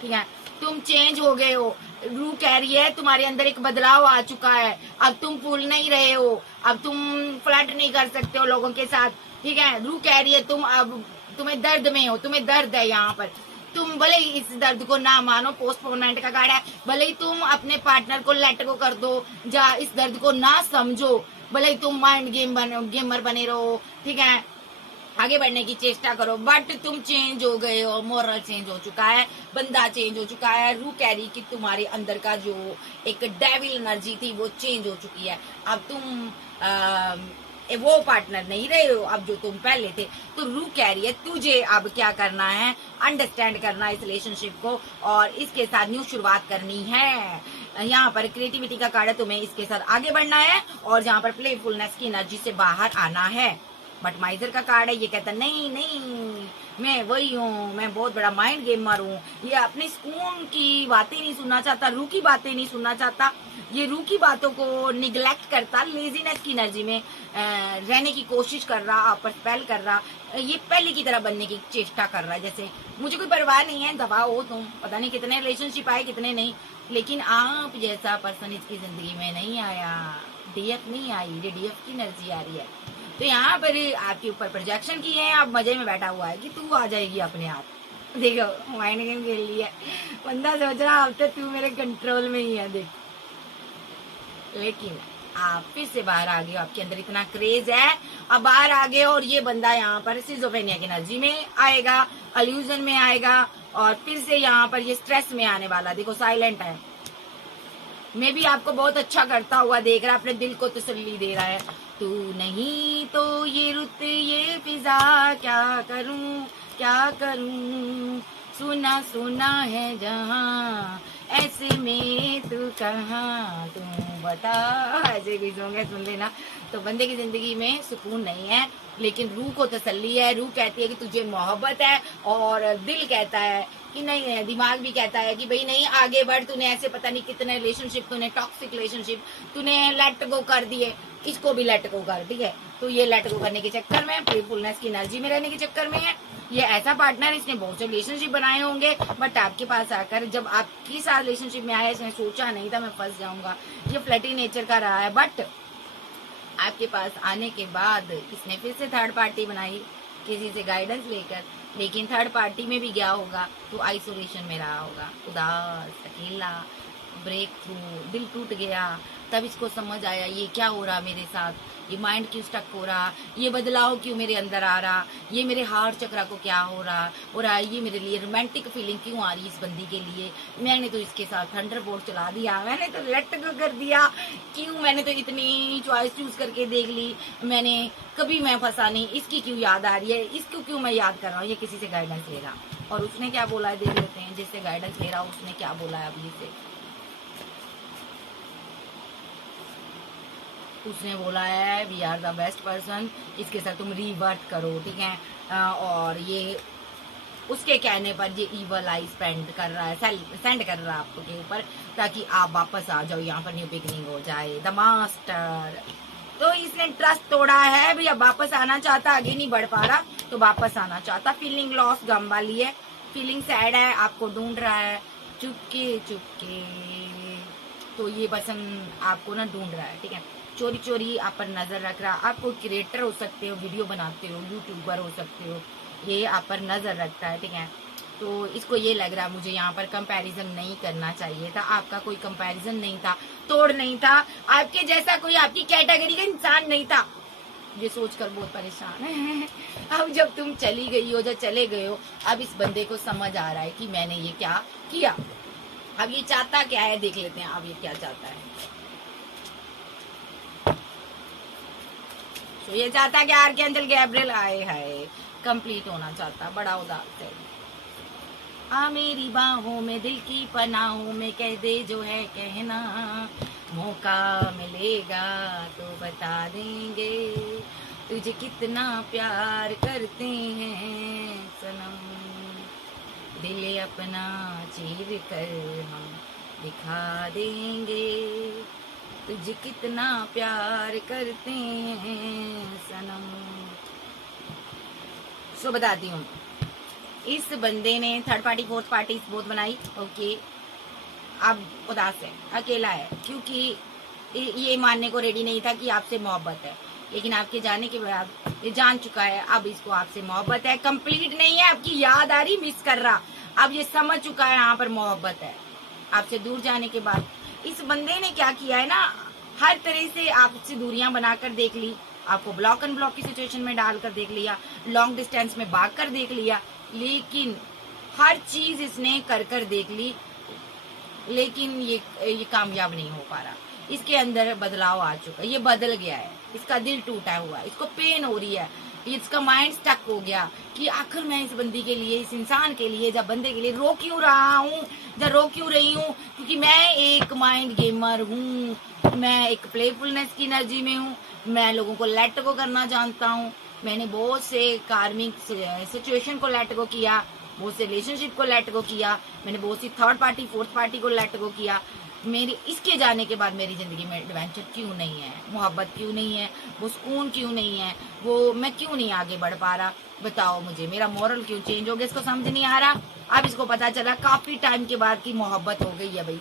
ठीक है। तुम चेंज हो गए हो, रूह कह रही है तुम्हारे अंदर एक बदलाव आ चुका है, अब तुम फूल नहीं रहे हो, अब तुम फ्लर्ट नहीं कर सकते हो लोगों के साथ, ठीक है। रूह कह रही है तुम अब तुम्हें दर्द में हो, तुम्हें दर्द है यहाँ पर, तुम भले ही इस दर्द को ना मानो, पोस्टपोनमेंट का कार्ड है, भले ही तुम अपने पार्टनर को लेट गो कर दो, या इस दर्द को ना समझो, भले ही तुम माइंड गेमर बने रहो, ठीक है, आगे बढ़ने की चेष्टा करो, बट तुम चेंज हो गए हो, मोरल चेंज हो चुका है, बंदा चेंज हो चुका है। रूह कह रही कि तुम्हारे अंदर का जो एक डेविल एनर्जी थी वो चेंज हो चुकी है, अब तुम वो पार्टनर नहीं रहे हो अब जो तुम पहले थे। तो रूह कह रही है तुझे अब क्या करना है, अंडरस्टैंड करना इस रिलेशनशिप को और इसके साथ न्यू शुरुआत करनी है। यहाँ पर क्रिएटिविटी का कार्ड है, तुम्हें इसके साथ आगे बढ़ना है और यहाँ पर प्लेफुलनेस की एनर्जी से बाहर आना है। बट माइजर का कार्ड है, ये कहता नहीं नहीं मैं वही हूँ, मैं बहुत बड़ा माइंड गेमर हूँ, ये अपने सुकून की बातें नहीं सुनना चाहता, रूह की बातें नहीं सुनना चाहता, ये रूह की बातों को निगलेक्ट करता, लेजीनेस की एनर्जी में रहने की कोशिश कर रहा, आप पर स्पेल कर रहा, ये पहले की तरह बनने की चेष्टा कर रहा है। जैसे मुझे कोई परवाह नहीं है, दबाओ तुम, पता नहीं कितने रिलेशनशिप आए कितने नहीं, लेकिन आप जैसा पर्सन इसकी जिंदगी में नहीं आया। डीएफ नहीं आई, ये डीएफ की एनर्जी आ रही है। तो यहाँ पर आपके ऊपर प्रोजेक्शन की है, आप मजे में बैठा हुआ है कि तू आ जाएगी अपने आप। देखो माइंड गेम खेल लिया बंदा, सोच रहा अब तो तू मेरे कंट्रोल में ही है देख, लेकिन आप फिर से बाहर आ गए, आपके अंदर इतना क्रेज है, अब बाहर आ गए और ये बंदा यहाँ पर सिजोफ्रेनिया की एनर्जी में आएगा, अल्यूजन में आएगा और फिर से यहाँ पर ये स्ट्रेस में आने वाला। देखो साइलेंट है, मैं भी आपको बहुत अच्छा करता हुआ देख रहा है, अपने दिल को तसल्ली दे रहा है। तू नहीं तो ये रुत ये फिजा क्या करूं क्या करूं, सुना सुना है जहां ऐसे में तू कहाँ, तू बता। ऐसे भी सॉन्ग है, सुन लेना। तो बंदे की जिंदगी में सुकून नहीं है, लेकिन रूह को तसल्ली है। रूह कहती है कि तुझे मोहब्बत है, और दिल कहता है कि नहीं है, दिमाग भी कहता है कि भाई नहीं आगे बढ़, तूने ऐसे पता नहीं कितने रिलेशनशिप, तूने टॉक्सिक रिलेशनशिप तूने लेट गो कर दिए, इसको भी लेट गो कर, ठीक है। तो ये लेट गो करने के चक्कर में, प्लेफुलनेस की एनर्जी में रहने के चक्कर में है। ये ऐसा पार्टनर, इसने बहुत से रिलेशनशिप बनाए होंगे, बट आपके पास आकर जब आपके साथ रिलेशनशिप में आया, इसने सोचा नहीं था मैं फंस जाऊंगा। ये फ्लर्टी नेचर का रहा है, बट आपके पास आने के बाद इसने फिर से थर्ड पार्टी बनाई किसी से गाइडेंस लेकर, लेकिन थर्ड पार्टी में भी गया होगा तो आइसोलेशन में रहा होगा, उदास, अकेला, ब्रेक थ्रू, दिल टूट गया। तब इसको समझ आया ये क्या हो रहा मेरे साथ, ये माइंड क्यों स्टक हो रहा, ये बदलाव क्यों मेरे अंदर आ रहा, ये मेरे हार्ट चक्रा को क्या हो रहा, ये मेरे लिए रोमांटिक फीलिंग क्यों आ रही इस बंदी के लिए। मैंने तो इसके साथ थंडरबोल्ट चला दिया, मैंने तो लेट गो कर दिया, क्यों मैंने तो इतनी चॉइस चूज करके देख ली, मैंने कभी मैं फंसा नहीं, इसकी क्यों याद आ रही है, इसको क्यों मैं याद कर रहा हूँ। ये किसी से गाइडेंस ले रहा, और उसने क्या बोला है देख लेते हैं। जिससे गाइडेंस ले रहा उसने क्या बोला है अभी से। उसने बोला है we are the best person, इसके साथ तुम रिवर्ट करो, ठीक है। और ये उसके कहने पर ये ईवल आई स्पेंड कर रहा है, सेंड कर रहा है आपके ऊपर, ताकि आप वापस आ जाओ, यहाँ पर न्यू बिगनिंग हो जाए। द मास्टर, तो इसने ट्रस्ट तोड़ा है भैया, वापस आना चाहता, आगे नहीं बढ़ पा रहा तो वापस आना चाहता। फीलिंग लॉस गम वाली है, फीलिंग सैड है, आपको ढूंढ रहा है चुपके चुपके। तो ये पर्सन आपको ना ढूंढ रहा है, ठीक है, चोरी चोरी आप पर नजर रख रहा। आप कोई क्रिएटर हो सकते हो, वीडियो बनाते हो, यूट्यूबर हो सकते हो, ये आप पर नजर रखता है, ठीक है। तो इसको ये लग रहा है मुझे यहाँ पर कंपैरिजन नहीं करना चाहिए था, आपका कोई कंपैरिजन नहीं था, तोड़ नहीं था, आपके जैसा कोई आपकी कैटेगरी का इंसान नहीं था। ये सोचकर बहुत परेशान है। अब जब तुम चली गई हो, जब चले गए हो, अब इस बंदे को समझ आ रहा है कि मैंने ये क्या किया। अब ये चाहता क्या है देख लेते हैं, अब ये क्या चाहता है। तो ये चाहता कि आर्कएंजल गैब्रिएल आए है, कंप्लीट होना चाहता, बड़ा उदास है। आ मेरी बाहों में, दिल की पनाहों में, कह दे जो है कहना, मौका मिलेगा तो बता देंगे तुझे कितना प्यार करते हैं सनम, दिल अपना चीर कर हम दिखा देंगे तुझे कितना प्यार करते हैं सनम। सो बताती हूँ, इस बंदे ने थर्ड पार्टी फोर्थ पार्टी बहुत बनाई, ओके। अब उदास है, अकेला है, क्योंकि ये मानने को रेडी नहीं था कि आपसे मोहब्बत है, लेकिन आपके जाने के बाद ये जान चुका है अब इसको आपसे मोहब्बत है। कंप्लीट नहीं है, आपकी याद आ रही, मिस कर रहा, अब ये समझ चुका है यहाँ पर मोहब्बत है। आपसे दूर जाने के बाद इस बंदे ने क्या किया है ना, हर तरह से आपसे दूरियां बनाकर देख ली, आपको ब्लॉक एंड ब्लॉक की सिचुएशन में डालकर देख लिया, लॉन्ग डिस्टेंस में भाग कर देख लिया, लेकिन हर चीज इसने कर देख ली, लेकिन ये कामयाब नहीं हो पा रहा। इसके अंदर बदलाव आ चुका है, ये बदल गया है, इसका दिल टूटा हुआ है, इसको पेन हो रही है, इसका माइंड स्टक हो गया कि आखिर मैं इस बंदी के लिए, इस इंसान के लिए, जब बंदे के लिए रो क्यों रहा हूँ, जब रो क्यों रही हूँ, क्योंकि मैं एक माइंड गेमर हूँ, मैं एक प्लेफुलनेस की एनर्जी में हूँ, मैं लोगों को लेट गो करना जानता हूँ। मैंने बहुत से कार्मिक सिचुएशन को लेट गो किया, बहुत से रिलेशनशिप को लेट गो किया, मैंने बहुत सी थर्ड पार्टी फोर्थ पार्टी को लेट गो किया, मेरी इसके जाने के बाद मेरी ज़िंदगी में एडवेंचर क्यों नहीं है, मोहब्बत क्यों नहीं है, वो सुकून क्यों नहीं है, वो मैं क्यों नहीं आगे बढ़ पा रहा, बताओ मुझे, मेरा मॉरल क्यों चेंज हो गया, इसको समझ नहीं आ रहा। अब इसको पता चला काफ़ी टाइम के बाद कि मोहब्बत हो गई है भाई।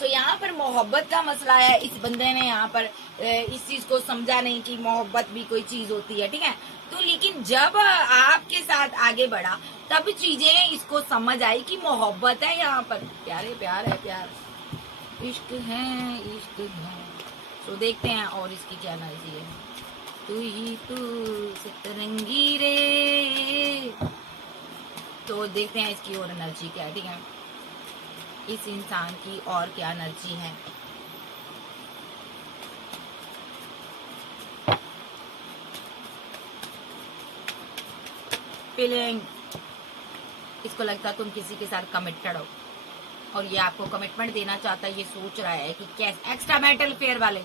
तो यहाँ पर मोहब्बत का मसला है, इस बंदे ने यहाँ पर इस चीज़ को समझा नहीं कि मोहब्बत भी कोई चीज़ होती है, ठीक है। तो लेकिन जब आपके साथ आगे बढ़ा तब चीजें इसको समझ आई कि मोहब्बत है यहाँ पर, प्यारे प्यार है, प्यार इश्क है, इश्क है। तो देखते हैं और इसकी क्या एनर्जी है। तू ही तू सतरंगी रे। तो देखते हैं इसकी और एनर्जी क्या है, ठीक है, इस इंसान की और क्या एनर्जी है। फीलिंग, इसको लगता है तुम किसी के साथ कमिटेड हो और ये आपको कमिटमेंट देना चाहता है। ये सोच रहा है कि कैसे, एक्स्ट्रा मैरिटल अफेयर वाले,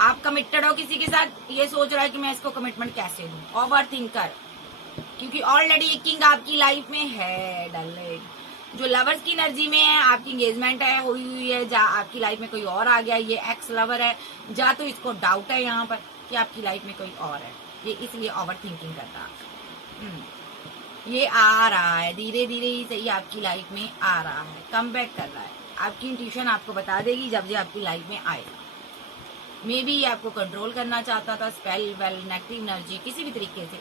आप कमिटेड हो किसी के साथ, ये सोच रहा है कि मैं इसको कमिटमेंट कैसे दूं। ओवर थिंकर, क्योंकि ऑलरेडी किंग आपकी लाइफ में है डार्लिंग। जो लवर्स की एनर्जी में है, आपकी एंगेजमेंट है हुई है, जा आपकी लाइफ में कोई और आ गया, ये एक्स लवर है, जा तो इसको डाउट है यहाँ पर कि आपकी लाइफ में कोई और है, ये इसलिए ओवर थिंकिंग करता है। ये आ रहा है धीरे धीरे ही सही, आपकी लाइफ में आ रहा है, कम बैक कर रहा है। आपकी इंट्यूशन आपको बता देगी जब ये आपकी लाइफ में आएगा। मे बी आपको कंट्रोल करना चाहता था, स्पेल वेल नेगेटिव एनर्जी किसी भी तरीके से,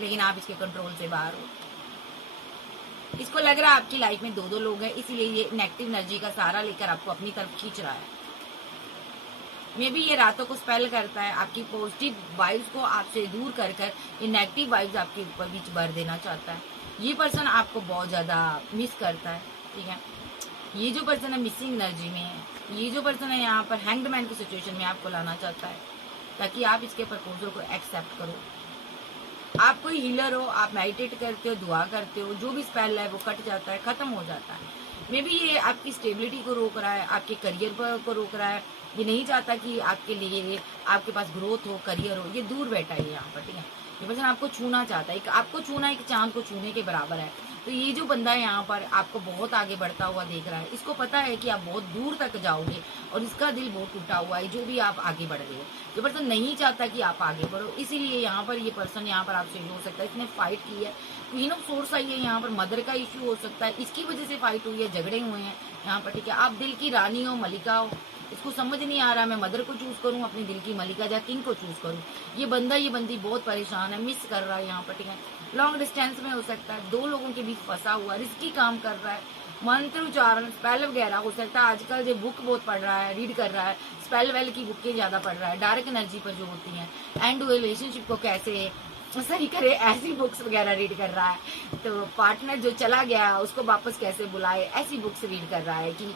लेकिन आप इसके कंट्रोल से बाहर हो। इसको लग रहा है आपकी लाइफ में दो दो लोग हैं, इसलिए ये नेगेटिव एनर्जी का सहारा लेकर आपको अपनी तरफ खींच रहा है। मे बी ये रातों को स्पेल करता है, आपकी पॉजिटिव वाइब्स को आपसे दूर कर कर ये नेगेटिव वाइब्स आपके ऊपर बीच भर देना चाहता है। ये पर्सन आपको बहुत ज़्यादा मिस करता है, ठीक है। ये जो पर्सन है मिसिंग एनर्जी में है, ये जो पर्सन है यहाँ पर हैंग्ड मैन की सिचुएशन में आपको लाना चाहता है ताकि आप इसके प्रपोजल को एक्सेप्ट करो। आप कोई हीलर हो, आप मेडिटेट करते हो, दुआ करते हो, जो भी स्पेल है वो कट जाता है, खत्म हो जाता है। मे बी ये आपकी स्टेबिलिटी को रोक रहा है, आपके करियर को रोक रहा है। ये नहीं चाहता कि आपके लिए आपके पास ग्रोथ हो, करियर हो। ये दूर बैठा है यहाँ पर, ठीक है। ये पर्सन आपको छूना चाहता है, आपको छूना एक चांद को छूने के बराबर है। तो ये जो बंदा है यहाँ पर आपको बहुत आगे बढ़ता हुआ देख रहा है, इसको पता है कि आप बहुत दूर तक जाओगे और इसका दिल बहुत टूटा हुआ है जो भी आप आगे बढ़ रहे हो। ये पर्सन नहीं चाहता कि आप आगे बढ़ो, इसीलिए यहाँ पर ये पर्सन यहाँ पर आपसे हो सकता है इसने फाइट की है। क्वीन ऑफ सोर्स आई है यहाँ पर, मदर का इश्यू हो सकता है, इसकी वजह से फाइट हुई है, झगड़े हुए हैं यहाँ पर, ठीक है। आप दिल की रानी हो, मलिका हो, इसको समझ नहीं आ रहा मैं मदर को चूज करूं, अपने दिल की मलिका या किंग को चूज करूं। ये बंदा ये बंदी बहुत परेशान है, मिस कर रहा है यहाँ पर, ठीक है। लॉन्ग डिस्टेंस में हो सकता है, दो लोगों के बीच फंसा हुआ, रिस्की काम कर रहा है, मंत्र उच्चारण स्पेल वगैरह हो सकता है। आजकल जो बुक बहुत पढ़ रहा है, रीड कर रहा है, स्पेल वेल की बुकें ज्यादा पढ़ रहा है, डार्क एनर्जी पर जो होती है, एंड रिलेशनशिप को कैसे सही करे, ऐसी बुक्स वगैरह रीड कर रहा है। तो पार्टनर जो चला गया उसको वापस कैसे बुलाए, ऐसी बुक्स रीड कर रहा है कि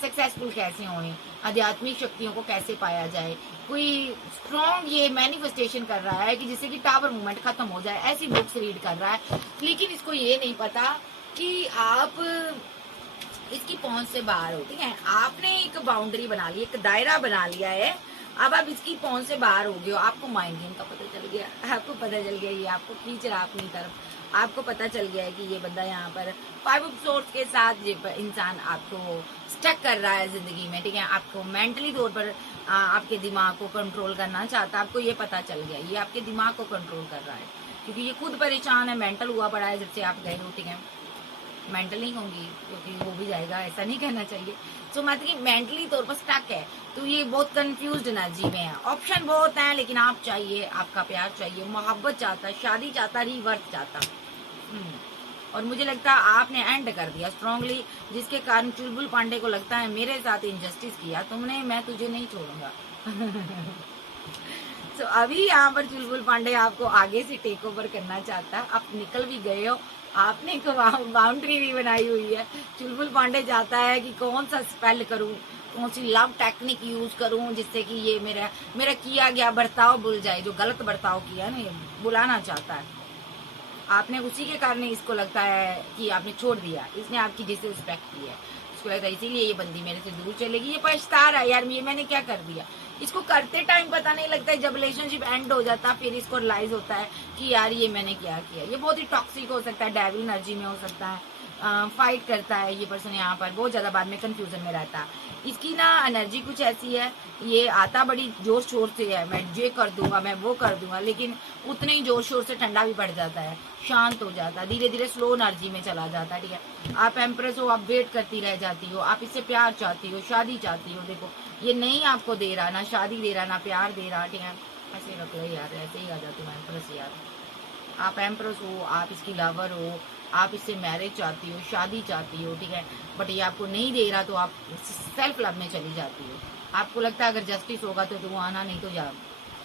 सक्सेसफुल कैसे होए, आध्यात्मिक शक्तियों को कैसे पाया जाए। कोई स्ट्रॉन्ग ये मैनिफेस्टेशन कर रहा है कि जिससे कि टावर मूवमेंट खत्म हो जाए, ऐसी बुक्स रीड कर रहा है। लेकिन इसको ये नहीं पता कि आप इसकी पहुंच से बाहर हो, ठीक है। आपने एक बाउंड्री बना ली, एक दायरा बना लिया है, अब आप इसकी पहुंच से बाहर हो गए हो। आपको माइंड गेम का पता चल गया, आपको पता चल गया ये आपको खींच रहा अपनी तरफ। आपको पता चल गया है कि ये बंदा यहाँ पर 5 ऑफ सोर्ड्स के साथ ये इंसान आपको स्टक कर रहा है जिंदगी में, ठीक है। आपको मेंटली तौर पर आपके दिमाग को कंट्रोल करना चाहता है, आपको ये पता चल गया, ये आपके दिमाग को कंट्रोल कर रहा है क्योंकि ये खुद परेशान है, मेंटल हुआ पड़ा है जब से आप गए हो, ठीक है। मेंटली होंगी क्योंकि हो भी जाएगा, ऐसा नहीं कहना चाहिए। तो मतलब कि मेंटली तौर पर स्टक है, तो ये बहुत कंफ्यूज्ड एनर्जी में है। ऑप्शन बहुत हैं लेकिन आप चाहिए, आपका प्यार चाहिए, मोहब्बत चाहता है, शादी चाहता, रीवर्थ चाहता। और मुझे लगता है आपने एंड कर दिया स्ट्रांगली, जिसके कारण चुलबुल पांडे को लगता है मेरे साथ इनजस्टिस किया तुमने, मैं तुझे नहीं छोड़ूंगा। तो अभी यहाँ पर चुलबुल पांडे आपको आगे से टेक ओवर करना चाहता है। आप निकल भी गए हो, आपने एक बाउंड्री भी बनाई हुई है। चुलबुल पांडे चाहता है कि कौन सा स्पेल करूं, कौन सी लव टेक्निक यूज करूं जिससे कि ये मेरा किया गया बर्ताव भूल जाए, जो गलत बर्ताव किया ना, ये बुलाना चाहता है। आपने उसी के कारण इसको लगता है कि आपने छोड़ दिया, इसने आपकी डिसरिस्पेक्ट की है, इसको लगता है इसीलिए ये बंदी मेरे से दूर चलेगी। ये पछता रहा है यार, ये मैंने क्या कर दिया। इसको करते टाइम पता नहीं लगता है, जब रिलेशनशिप एंड हो जाता है फिर इसको रियलाइज होता है कि यार ये मैंने क्या किया। ये बहुत ही टॉक्सिक हो सकता है, डेविल एनर्जी में हो सकता है, फाइट करता है ये पर्सन यहाँ पर, बहुत ज्यादा बाद में कंफ्यूजन में रहता है। इसकी ना एनर्जी कुछ ऐसी है, ये आता बड़ी जोर शोर से है, मैं ये कर दूंगा, मैं वो कर दूंगा, लेकिन उतने ही जोर शोर से ठंडा भी पड़ जाता है, शांत हो जाता है, धीरे धीरे स्लो एनर्जी में चला जाता है। ठीक है, आप एम्प्रेस हो, आप वेट करती रह जाती हो, आप इससे प्यार चाहती हो, शादी चाहती हो। देखो ये नहीं आपको दे रहा, ना शादी दे रहा, ना प्यार दे रहा। ठीक है, ऐसे रख लो यार, ऐसे ही आ जाती हूँ एम्प्रेस यार। आप एम्प्रेस हो, आप इसकी लवर हो, आप इससे मैरिज चाहती हो, शादी चाहती हो। ठीक है, बट ये आपको नहीं दे रहा, तो आप सेल्फ लव में चली जाती हो। आपको लगता है अगर जस्टिस होगा तो तू आना, नहीं तो जा।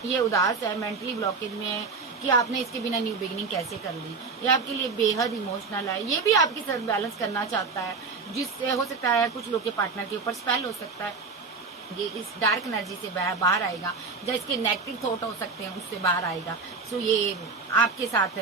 ये उदास है, मेंटली ब्लॉकेज में है कि आपने इसके बिना न्यू बिगिनिंग कैसे कर ली। ये आपके लिए बेहद इमोशनल है, ये भी आपके साथ बैलेंस करना चाहता है, जिससे हो सकता है कुछ लोग के पार्टनर के ऊपर स्पेल हो सकता है, ये इस डार्क एनर्जी से बाहर आएगा, या इसके नेगेटिव थॉट हो सकते हैं उससे बाहर आएगा। सो ये आपके साथ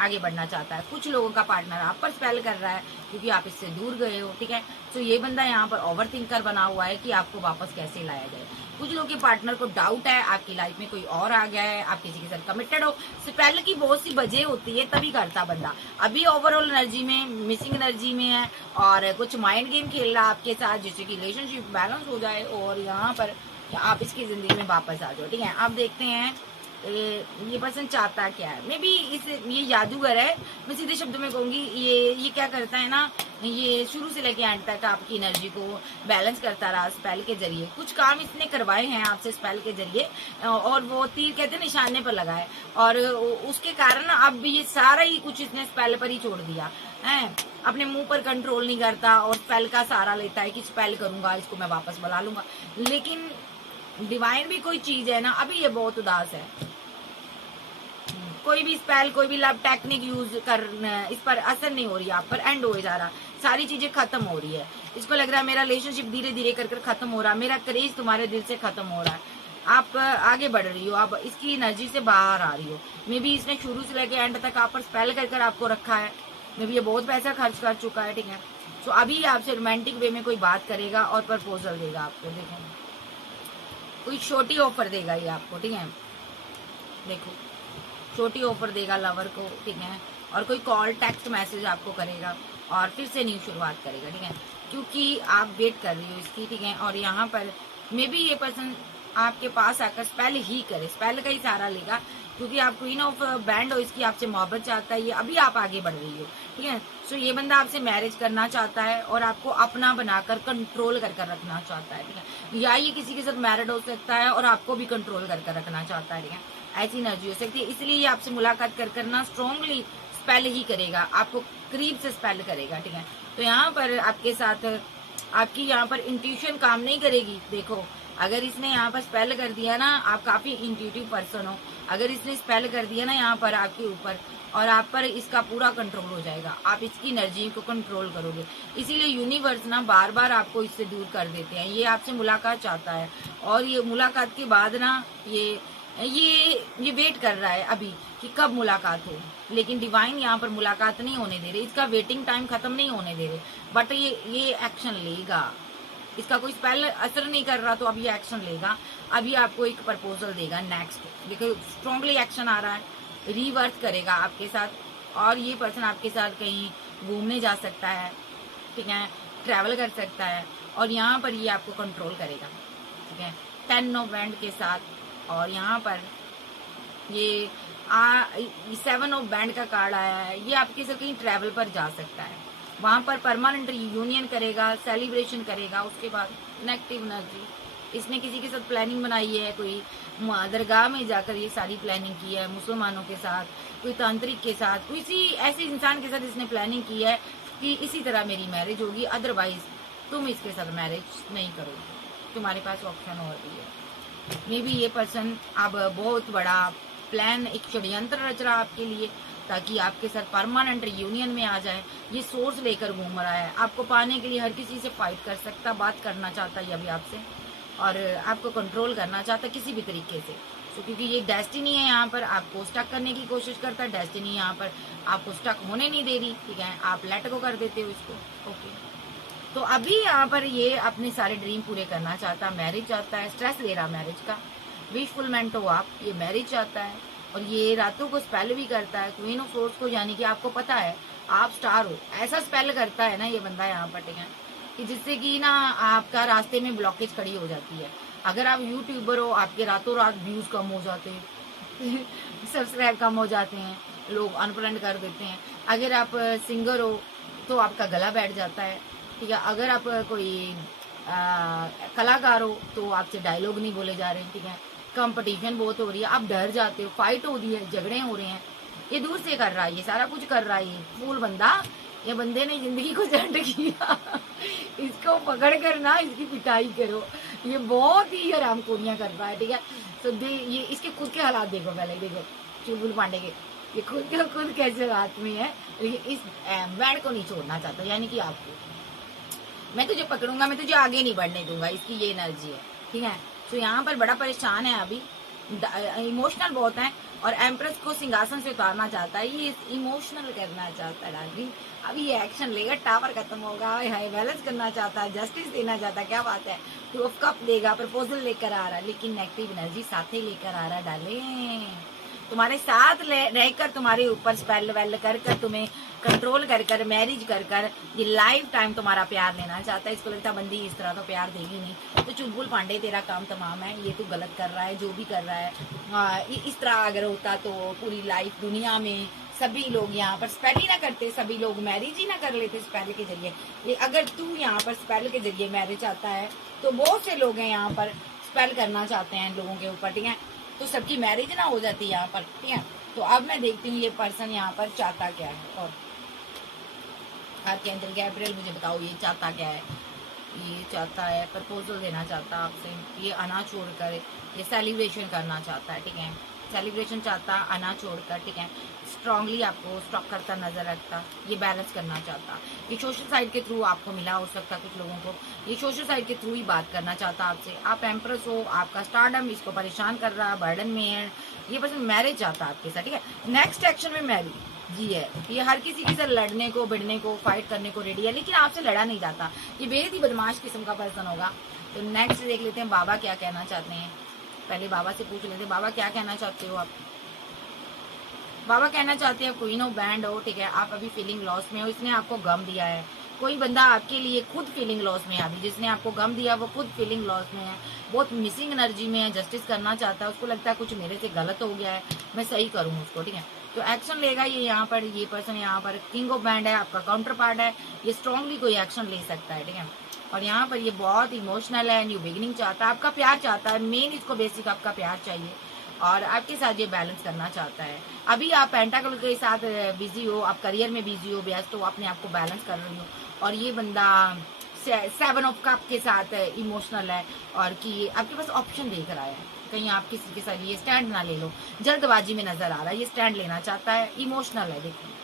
आगे बढ़ना चाहता है। कुछ लोगों का पार्टनर आप पर स्पेल कर रहा है क्योंकि आप इससे दूर गए हो। ठीक है, सो ये बंदा यहाँ पर ओवर थिंकर बना हुआ है कि आपको वापस कैसे लाया जाए। कुछ लोगों के पार्टनर को डाउट है आपकी लाइफ में कोई और आ गया है, आप किसी के साथ कमिटेड हो। स्पेल की बहुत सी वजह होती है, तभी करता बंदा। अभी ओवरऑल एनर्जी में, मिसिंग एनर्जी में है, और कुछ माइंड गेम खेल रहा है आपके साथ, जिससे कि रिलेशनशिप बैलेंस हो जाए और यहाँ पर आप इसकी जिंदगी में वापस आ जाओ। ठीक है, आप देखते हैं ये पर्सन चाहता क्या है। मे बी ये जादूगर है, मैं सीधे शब्दों में कहूंगी। ये क्या करता है ना, ये शुरू से लेके एंड तक आपकी एनर्जी को बैलेंस करता रहा स्पेल के जरिए। कुछ काम इसने करवाए हैं आपसे स्पेल के जरिए, और वो तीर कहते हैं निशाने पर लगाए, और उसके कारण अब ये सारा ही कुछ इसने स्पेल पर ही छोड़ दिया है। अपने मुंह पर कंट्रोल नहीं करता और स्पेल का सहारा लेता है कि स्पेल करूंगा, इसको मैं वापस बुला लूंगा। लेकिन डिवाइन भी कोई चीज है ना, अभी ये बहुत उदास है। कोई भी स्पेल, कोई भी लव टेक्निक यूज कर, इस पर असर नहीं हो रही, आप पर एंड हो जा रहा, सारी चीजें खत्म हो रही है। इसको लग रहा है मेरा रिलेशनशिप धीरे धीरे कर खत्म हो रहा है, मेरा क्रेज तुम्हारे दिल से खत्म हो रहा है, आप आगे बढ़ रही हो, आप इसकी एनर्जी से बाहर आ रही हो। मे बी इसने शुरू से लेकर एंड तक आप पर स्पेल कर आपको रखा है। मे बी ये बहुत पैसा खर्च कर चुका है। ठीक है, तो अभी आपसे रोमांटिक वे में कोई बात करेगा और प्रपोजल देगा आपको। देखो कोई छोटी ऑफर देगा ये आपको। ठीक है, देखो छोटी ऑफर देगा लवर को। ठीक है, और कोई कॉल टेक्स्ट मैसेज आपको करेगा और फिर से न्यू शुरुआत करेगा। ठीक है, क्योंकि आप वेट कर रही हो इसकी। ठीक है, और यहाँ पर मे बी ये पर्सन आपके पास आकर स्पेल ही करे, स्पेल का ही सहारा लेगा, क्योंकि आप क्वीन ऑफ बैंड हो, इसकी आपसे मोहब्बत चाहता है। ये अभी आप आगे बढ़ रही हो। ठीक है, सो ये बंदा आपसे मैरिज करना चाहता है और आपको अपना बनाकर कंट्रोल कर रखना चाहता है। ठीक है, या ये किसी के साथ मैरिड हो सकता है और आपको भी कंट्रोल कर रखना चाहता है। ठीक है, ऐसी एनर्जी हो सकती है, इसलिए ये आपसे मुलाकात करना स्ट्रांगली स्पेल ही करेगा, आपको करीब से स्पेल करेगा। ठीक है, तो यहाँ पर आपके साथ आपकी यहाँ पर इंट्यूशन काम नहीं करेगी। देखो अगर इसने यहाँ पर स्पेल कर दिया ना, आप काफी इंट्यूटिव पर्सन हो, अगर इसने स्पेल कर दिया ना यहाँ पर आपके ऊपर, और आप पर इसका पूरा कंट्रोल हो जाएगा, आप इसकी एनर्जी को कंट्रोल करोगे। इसीलिए यूनिवर्स ना बार बार आपको इससे दूर कर देते हैं। ये आपसे मुलाकात चाहता है, और ये मुलाकात के बाद ना ये वेट कर रहा है अभी कि कब मुलाकात हो, लेकिन डिवाइन यहाँ पर मुलाकात नहीं होने दे रहे, इसका वेटिंग टाइम खत्म नहीं होने दे रहे, बट ये एक्शन लेगा। इसका कोई स्पेल असर नहीं कर रहा, तो अब ये एक्शन लेगा। अभी आपको एक प्रपोजल देगा नेक्स्ट। देखो स्ट्रांगली एक्शन आ रहा है, रिवर्स करेगा आपके साथ, और ये पर्सन आपके साथ कहीं घूमने जा सकता है। ठीक है, ट्रैवल कर सकता है, और यहाँ पर ये आपको कंट्रोल करेगा। ठीक है, 10 ऑफ बैंड के साथ, और यहाँ पर ये 7 ऑफ बैंड का कार्ड आया है। ये आपके साथ कहीं ट्रैवल पर जा सकता है, वहां पर परमानेंट यूनियन करेगा, सेलिब्रेशन करेगा। उसके बाद नेगेटिव एनर्जी, इसने किसी के साथ प्लानिंग बनाई है, कोई दरगाह में जाकर ये सारी प्लानिंग की है, मुसलमानों के साथ, कोई तांत्रिक के साथ, किसी ऐसे इंसान के साथ इसने प्लानिंग की है कि इसी तरह मेरी मैरिज होगी, अदरवाइज तुम इसके साथ मैरिज नहीं करोगे। तुम्हारे पास ऑप्शन और भी है। मे बी ये पर्सन अब बहुत बड़ा प्लान, एक षड्यंत्र रच रहा आपके लिए, ताकि आपके साथ परमानेंट यूनियन में आ जाए। ये सोर्स लेकर घूम रहा है, आपको पाने के लिए हर किसी से फाइट कर सकता, बात करना चाहता है अभी आपसे, और आपको कंट्रोल करना चाहता है किसी भी तरीके से। तो क्योंकि ये डेस्टिनी है, यहाँ पर आपको स्टक करने की कोशिश करता है, डेस्टिनी यहाँ पर आपको स्टक होने नहीं दे रही। ठीक है, आप लेट गो कर देते हो इसको। ओके, तो अभी यहाँ पर ये अपने सारे ड्रीम पूरे करना चाहता है, मैरिज चाहता है, स्ट्रेस ले रहा मैरिज का, विशफुलमेंट हो आप, ये मैरिज चाहता है, और ये रातों को स्पेल भी करता है क्वीन ऑफ सोर्स को, यानी कि आपको पता है आप स्टार हो, ऐसा स्पेल करता है ना ये बंदा यहाँ पर, ठीक है, कि जिससे कि ना आपका रास्ते में ब्लॉकेज खड़ी हो जाती है। अगर आप यूट्यूबर हो, आपके रातों रात व्यूज कम हो जाते हैं सब्सक्राइब कम हो जाते हैं, लोग अनफ्रेंड कर देते हैं। अगर आप सिंगर हो तो आपका गला बैठ जाता है, ठीक है। अगर आप कोई कलाकार हो तो आपसे डायलॉग नहीं बोले जा रहे हैं, ठीक है। कंपटीशन बहुत हो रही है, आप डर जाते हो, फाइट हो रही है, झगड़े हो रहे हैं। ये दूर से कर रहा है, ये सारा कुछ कर रहा है, ये फूल बंदा, ये बंदे ने जिंदगी को झंड किया इसको पकड़ कर ना इसकी पिटाई करो, ये बहुत ही हराम खोरियां कर रहा है, ठीक है। तो ये इसके खुद के हालात देखो, पहले देखो चुलबुल पांडे के, ये खुद कैसे हालात में है, लेकिन इस बैंड को नहीं छोड़ना चाहता, यानी कि आपको मैं तुझे पकड़ूंगा, मैं तुझे आगे नहीं बढ़ने दूंगा, इसकी ये एनर्जी है, ठीक है। तो यहाँ पर बड़ा परेशान है अभी, इमोशनल बहुत है, और एम्प्रेस को सिंहासन से उतारना चाहता है, ये इमोशनल करना चाहता है डार्लिंग। अभी ये एक्शन लेगा, टावर खत्म होगा, हाई बैलेंस करना चाहता है, जस्टिस देना चाहता है, क्या बात है, टू ऑफ कप देगा, प्रपोजल लेकर आ रहा है, लेकिन नेगेटिव एनर्जी साथ ही लेकर आ रहा है डार्लिंग। तुम्हारे साथ रहकर तुम्हारे ऊपर स्पेल वेल कर तुम्हें कंट्रोल कर मैरिज कर ये लाइफ टाइम तुम्हारा प्यार लेना चाहता है। इसको लगता है बंदी इस तरह तो प्यार देगी नहीं, तो चुलबुल पांडे तेरा काम तमाम है, ये तू गलत कर रहा है जो भी कर रहा है। इस तरह अगर होता तो पूरी लाइफ दुनिया में सभी लोग यहाँ पर स्पेल ही ना करते, सभी लोग मैरिज ही ना कर लेते स्पेल के जरिए। अगर तू यहाँ पर स्पेल के जरिए मैरिज चाहता है तो बहुत से लोग हैं यहाँ पर स्पेल करना चाहते हैं लोगों के ऊपर, ठीक है, तो सबकी मैरिज ना हो जाती है यहाँ पर, ठीक है। तो अब मैं देखती हूँ ये पर्सन यहाँ पर चाहता क्या है, और आर्कएंजल गैब्रियल मुझे बताओ ये चाहता क्या है। ये चाहता है प्रपोजल देना चाहता है आपसे, ये अना छोड़कर ये सेलिब्रेशन करना चाहता है, ठीक है, सेलिब्रेशन चाहता, अना छोड़कर, ठीक है, स्ट्रांगली आपको स्टॉक करता नजर रखता, ये बैलेंस करना चाहता, ये सोशल साइड के थ्रू आपको मिला हो सकता कुछ लोगों को, ये सोशल साइड के थ्रू ही बात करना चाहता आपसे। आप एम्प्रेस हो, आपका स्टारडम इसको परेशान कर रहा है, बर्डन में है, ये पर्सन मैरिज चाहता आपके साथ, ठीक है, नेक्स्ट एक्शन में मैरिज जी है। ये हर किसी के साथ लड़ने को, भिड़ने को, फाइट करने को रेडी है, लेकिन आपसे लड़ा नहीं जाता, ये बेहद ही बदमाश किस्म का पर्सन होगा। तो नेक्स्ट देख लेते हैं बाबा क्या कहना चाहते हैं, पहले बाबा से पूछ लेते हैं, बाबा क्या कहना चाहते हो आप। बाबा कहना चाहते हैं क्वीन ऑफ बैंड हो, ठीक है, आप अभी फीलिंग लॉस में हो, इसने आपको गम दिया है, कोई बंदा आपके लिए खुद फीलिंग लॉस में है अभी, जिसने आपको गम दिया वो खुद फीलिंग लॉस में है, बहुत मिसिंग एनर्जी में है, जस्टिस करना चाहता है, उसको लगता है कुछ मेरे से गलत हो गया है, मैं सही करूँ उसको, ठीक है, तो एक्शन लेगा ये यहाँ पर। ये पर्सन यहाँ पर किंग ऑफ बैंड है, आपका काउंटर पार्ट है, ये स्ट्रांगली कोई एक्शन ले सकता है, ठीक है, और यहाँ पर ये बहुत इमोशनल है, न्यू बिगिनिंग चाहता है, आपका प्यार चाहता है, मेन इसको बेसिक आपका प्यार चाहिए, और आपके साथ ये बैलेंस करना चाहता है। अभी आप पेंटाकल के साथ बिजी हो, आप करियर में बिजी हो, व्यस्त हो, अपने आप को बैलेंस कर रही हो, और ये बंदा 7 ऑफ कप के साथ इमोशनल है, और कि आपके पास ऑप्शन देख रहा है, कहीं आप किसी के साथ ये स्टैंड ना ले लो, जल्दबाजी में नजर आ रहा है, ये स्टैंड लेना चाहता है, इमोशनल है, देखिए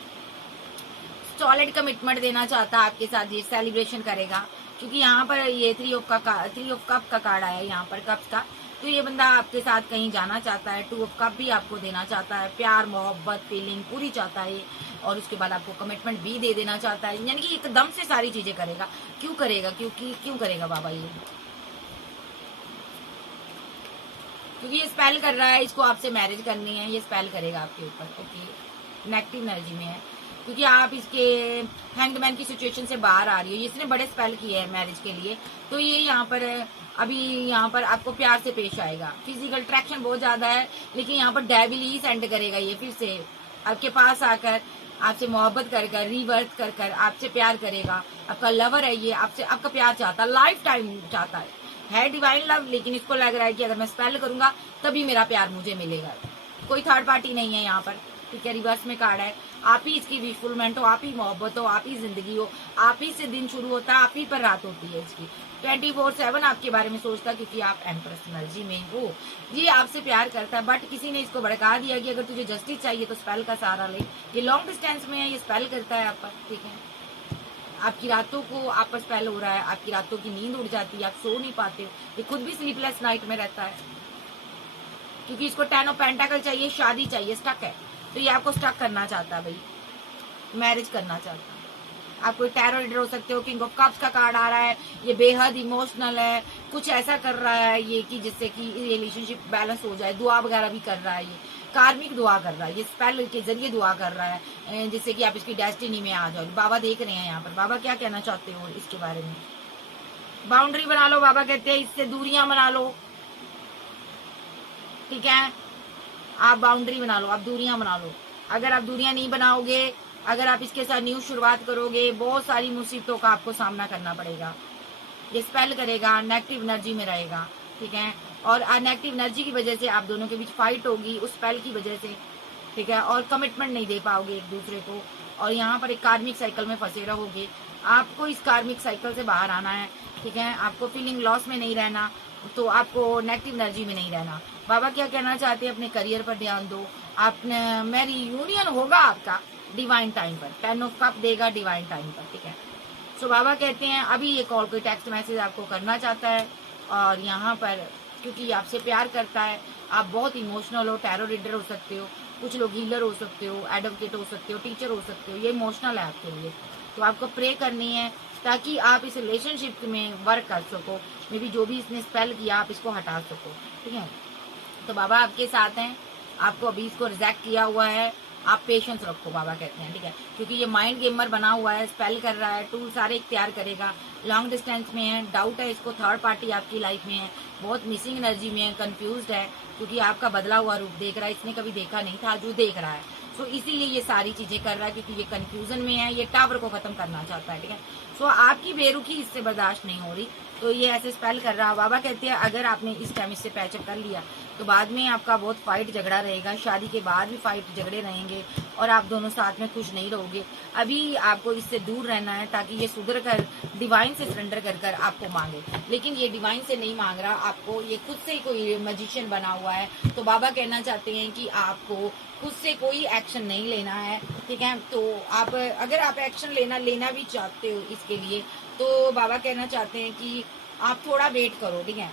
सॉलिड कमिटमेंट देना चाहता है आपके साथ, ये सेलिब्रेशन करेगा, क्योंकि यहाँ पर ये 3 ऑफ कप का कार्ड आया है यहाँ पर कप्स का, तो ये बंदा आपके साथ कहीं जाना चाहता है, 2 ऑफ कप भी आपको देना चाहता है, प्यार मोहब्बत फीलिंग पूरी चाहता है, और उसके बाद आपको कमिटमेंट भी दे देना चाहता है, यानी कि एकदम से सारी चीजें करेगा। क्यों करेगा, क्यों करेगा बाबा ये, क्योंकि ये स्पेल कर रहा है, इसको आपसे मैरिज करनी है, ये स्पेल करेगा आपके ऊपर, क्योंकि नेगेटिव एनर्जी में है, क्योंकि आप इसके हैंगमैन की सिचुएशन से बाहर आ रही हो, इसने बड़े स्पेल किए हैं मैरिज के लिए, तो ये यहाँ पर अभी यहाँ पर आपको प्यार से पेश आएगा, फिजिकल अट्रैक्शन बहुत ज्यादा है, लेकिन यहाँ पर डेविल ही सेंड करेगा, ये फिर से आपके पास आकर आपसे मोहब्बत कर रिवर्स कर आपसे प्यार करेगा, आपका लवर है ये, आपसे आपका प्यार चाहता है, लाइफ टाइम चाहता है डिवाइन लव, लेकिन इसको लग रहा है कि अगर मैं स्पेल करूंगा तभी मेरा प्यार मुझे मिलेगा, कोई थर्ड पार्टी नहीं है यहाँ पर, ठीक है, रिवर्स में कार्ड है, आप ही इसकी विशफुलमेंट हो, आप ही मोहब्बत हो, आप ही जिंदगी हो, आप ही से दिन शुरू होता है, आप ही पर रात होती है इसकी, 24/7 आपके बारे में सोचता, क्योंकि आप एम्प्रेस एनर्जी में हो, ये आपसे प्यार करता है, बट किसी ने इसको भड़का दिया कि अगर तुझे जस्टिस चाहिए तो स्पेल का सहारा ले, ये लॉन्ग डिस्टेंस में है, ये स्पेल करता है आप पर, ठीक है, आपकी रातों को आप पर स्पेल हो रहा है, आपकी रातों की नींद उड़ जाती है, आप सो नहीं पाते हो, ये खुद भी स्लीपलेस नाइट में रहता है, क्योंकि इसको 10 ऑफ पेंटाकल चाहिए, शादी चाहिए, स्टक है, तो ये आपको स्टक करना चाहता है भाई, मैरिज करना चाहता है, आप कोई टैरो रीडर हो सकते हो, किंग ऑफ कप्स का कार्ड आ रहा है, ये बेहद इमोशनल है, कुछ ऐसा कर रहा है ये कि जिससे कि रिलेशनशिप बैलेंस हो जाए, दुआ वगैरह भी कर रहा है ये, कार्मिक दुआ कर रहा है, ये स्पेल के जरिए दुआ कर रहा है जिससे कि आप इसकी डेस्टिनी में आ जाओ। बाबा देख रहे हैं यहाँ पर, बाबा क्या कहना चाहते हो इसके बारे में। बाउंड्री बना लो, बाबा कहते हैं इससे दूरियां बना लो, ठीक है। आप बाउंड्री बना लो, आप दूरियां बना लो। अगर आप दूरियां नहीं बनाओगे, अगर आप इसके साथ न्यू शुरुआत करोगे, बहुत सारी मुसीबतों का आपको सामना करना पड़ेगा। ये स्पेल करेगा, नेगेटिव एनर्जी में रहेगा, ठीक है। और नेगेटिव एनर्जी की वजह से आप दोनों के बीच फाइट होगी उस स्पेल की वजह से, ठीक है। और कमिटमेंट नहीं दे पाओगे एक दूसरे को, और यहाँ पर एक कार्मिक साइकिल में फंसे रहोगे। आपको इस कार्मिक साइकिल से बाहर आना है, ठीक है। आपको फीलिंग लॉस में नहीं रहना, तो आपको नेगेटिव एनर्जी में नहीं रहना। बाबा क्या कहना चाहते हैं, अपने करियर पर ध्यान दो। आपने मैरी यूनियन होगा आपका डिवाइन टाइम पर, 10 ऑफ कप देगा डिवाइन टाइम पर, ठीक है। सो बाबा कहते हैं अभी ये कॉल कोई टेक्स्ट मैसेज आपको करना चाहता है, और यहाँ पर क्योंकि आपसे प्यार करता है, आप बहुत इमोशनल हो, टैरो रीडर हो सकते हो, कुछ लोग हीलर हो सकते हो, एडवोकेट हो सकते हो, टीचर हो सकते हो, ये इमोशनल है आपके लिए। तो आपको प्रे करनी है ताकि आप इस रिलेशनशिप में वर्क कर सको, मे बी जो भी इसने स्पेल किया आप इसको हटा सको, ठीक है। तो बाबा आपके साथ हैं, आपको अभी इसको रिजेक्ट किया हुआ है, आप पेशेंस रखो, बाबा कहते हैं, ठीक है। क्योंकि ये माइंड गेमर बना हुआ है, स्पेल कर रहा है, टूल सारे इख्तियार करेगा, लॉन्ग डिस्टेंस में है, डाउट है इसको, थर्ड पार्टी आपकी लाइफ में है, बहुत मिसिंग एनर्जी में है, कंफ्यूज्ड है, क्योंकि आपका बदला हुआ रूप देख रहा है, इसने कभी देखा नहीं था जो देख रहा है। सो इसीलिए ये सारी चीजें कर रहा है, क्योंकि ये कंफ्यूजन में है, ये टावर को खत्म करना चाहता है, ठीक है। सो आपकी बेरुखी इससे बर्दाश्त नहीं हो रही, तो ये ऐसे स्पेल कर रहा है। बाबा कहते हैं अगर आपने इस टाइम इससे पैचअप कर लिया तो बाद में आपका बहुत फाइट झगड़ा रहेगा, शादी के बाद भी फाइट झगड़े रहेंगे, और आप दोनों साथ में खुश नहीं रहोगे। अभी आपको इससे दूर रहना है ताकि ये सुधर कर डिवाइन से सरेंडर कर कर आपको मांगे, लेकिन ये डिवाइन से नहीं मांग रहा आपको, ये खुद से ही कोई मैजिशियन बना हुआ है। तो बाबा कहना चाहते हैं कि आपको खुद से कोई एक्शन नहीं लेना है, ठीक है। तो आप अगर आप एक्शन लेना भी चाहते हो इसके लिए, तो बाबा कहना चाहते हैं कि आप थोड़ा वेट करो, ठीक है।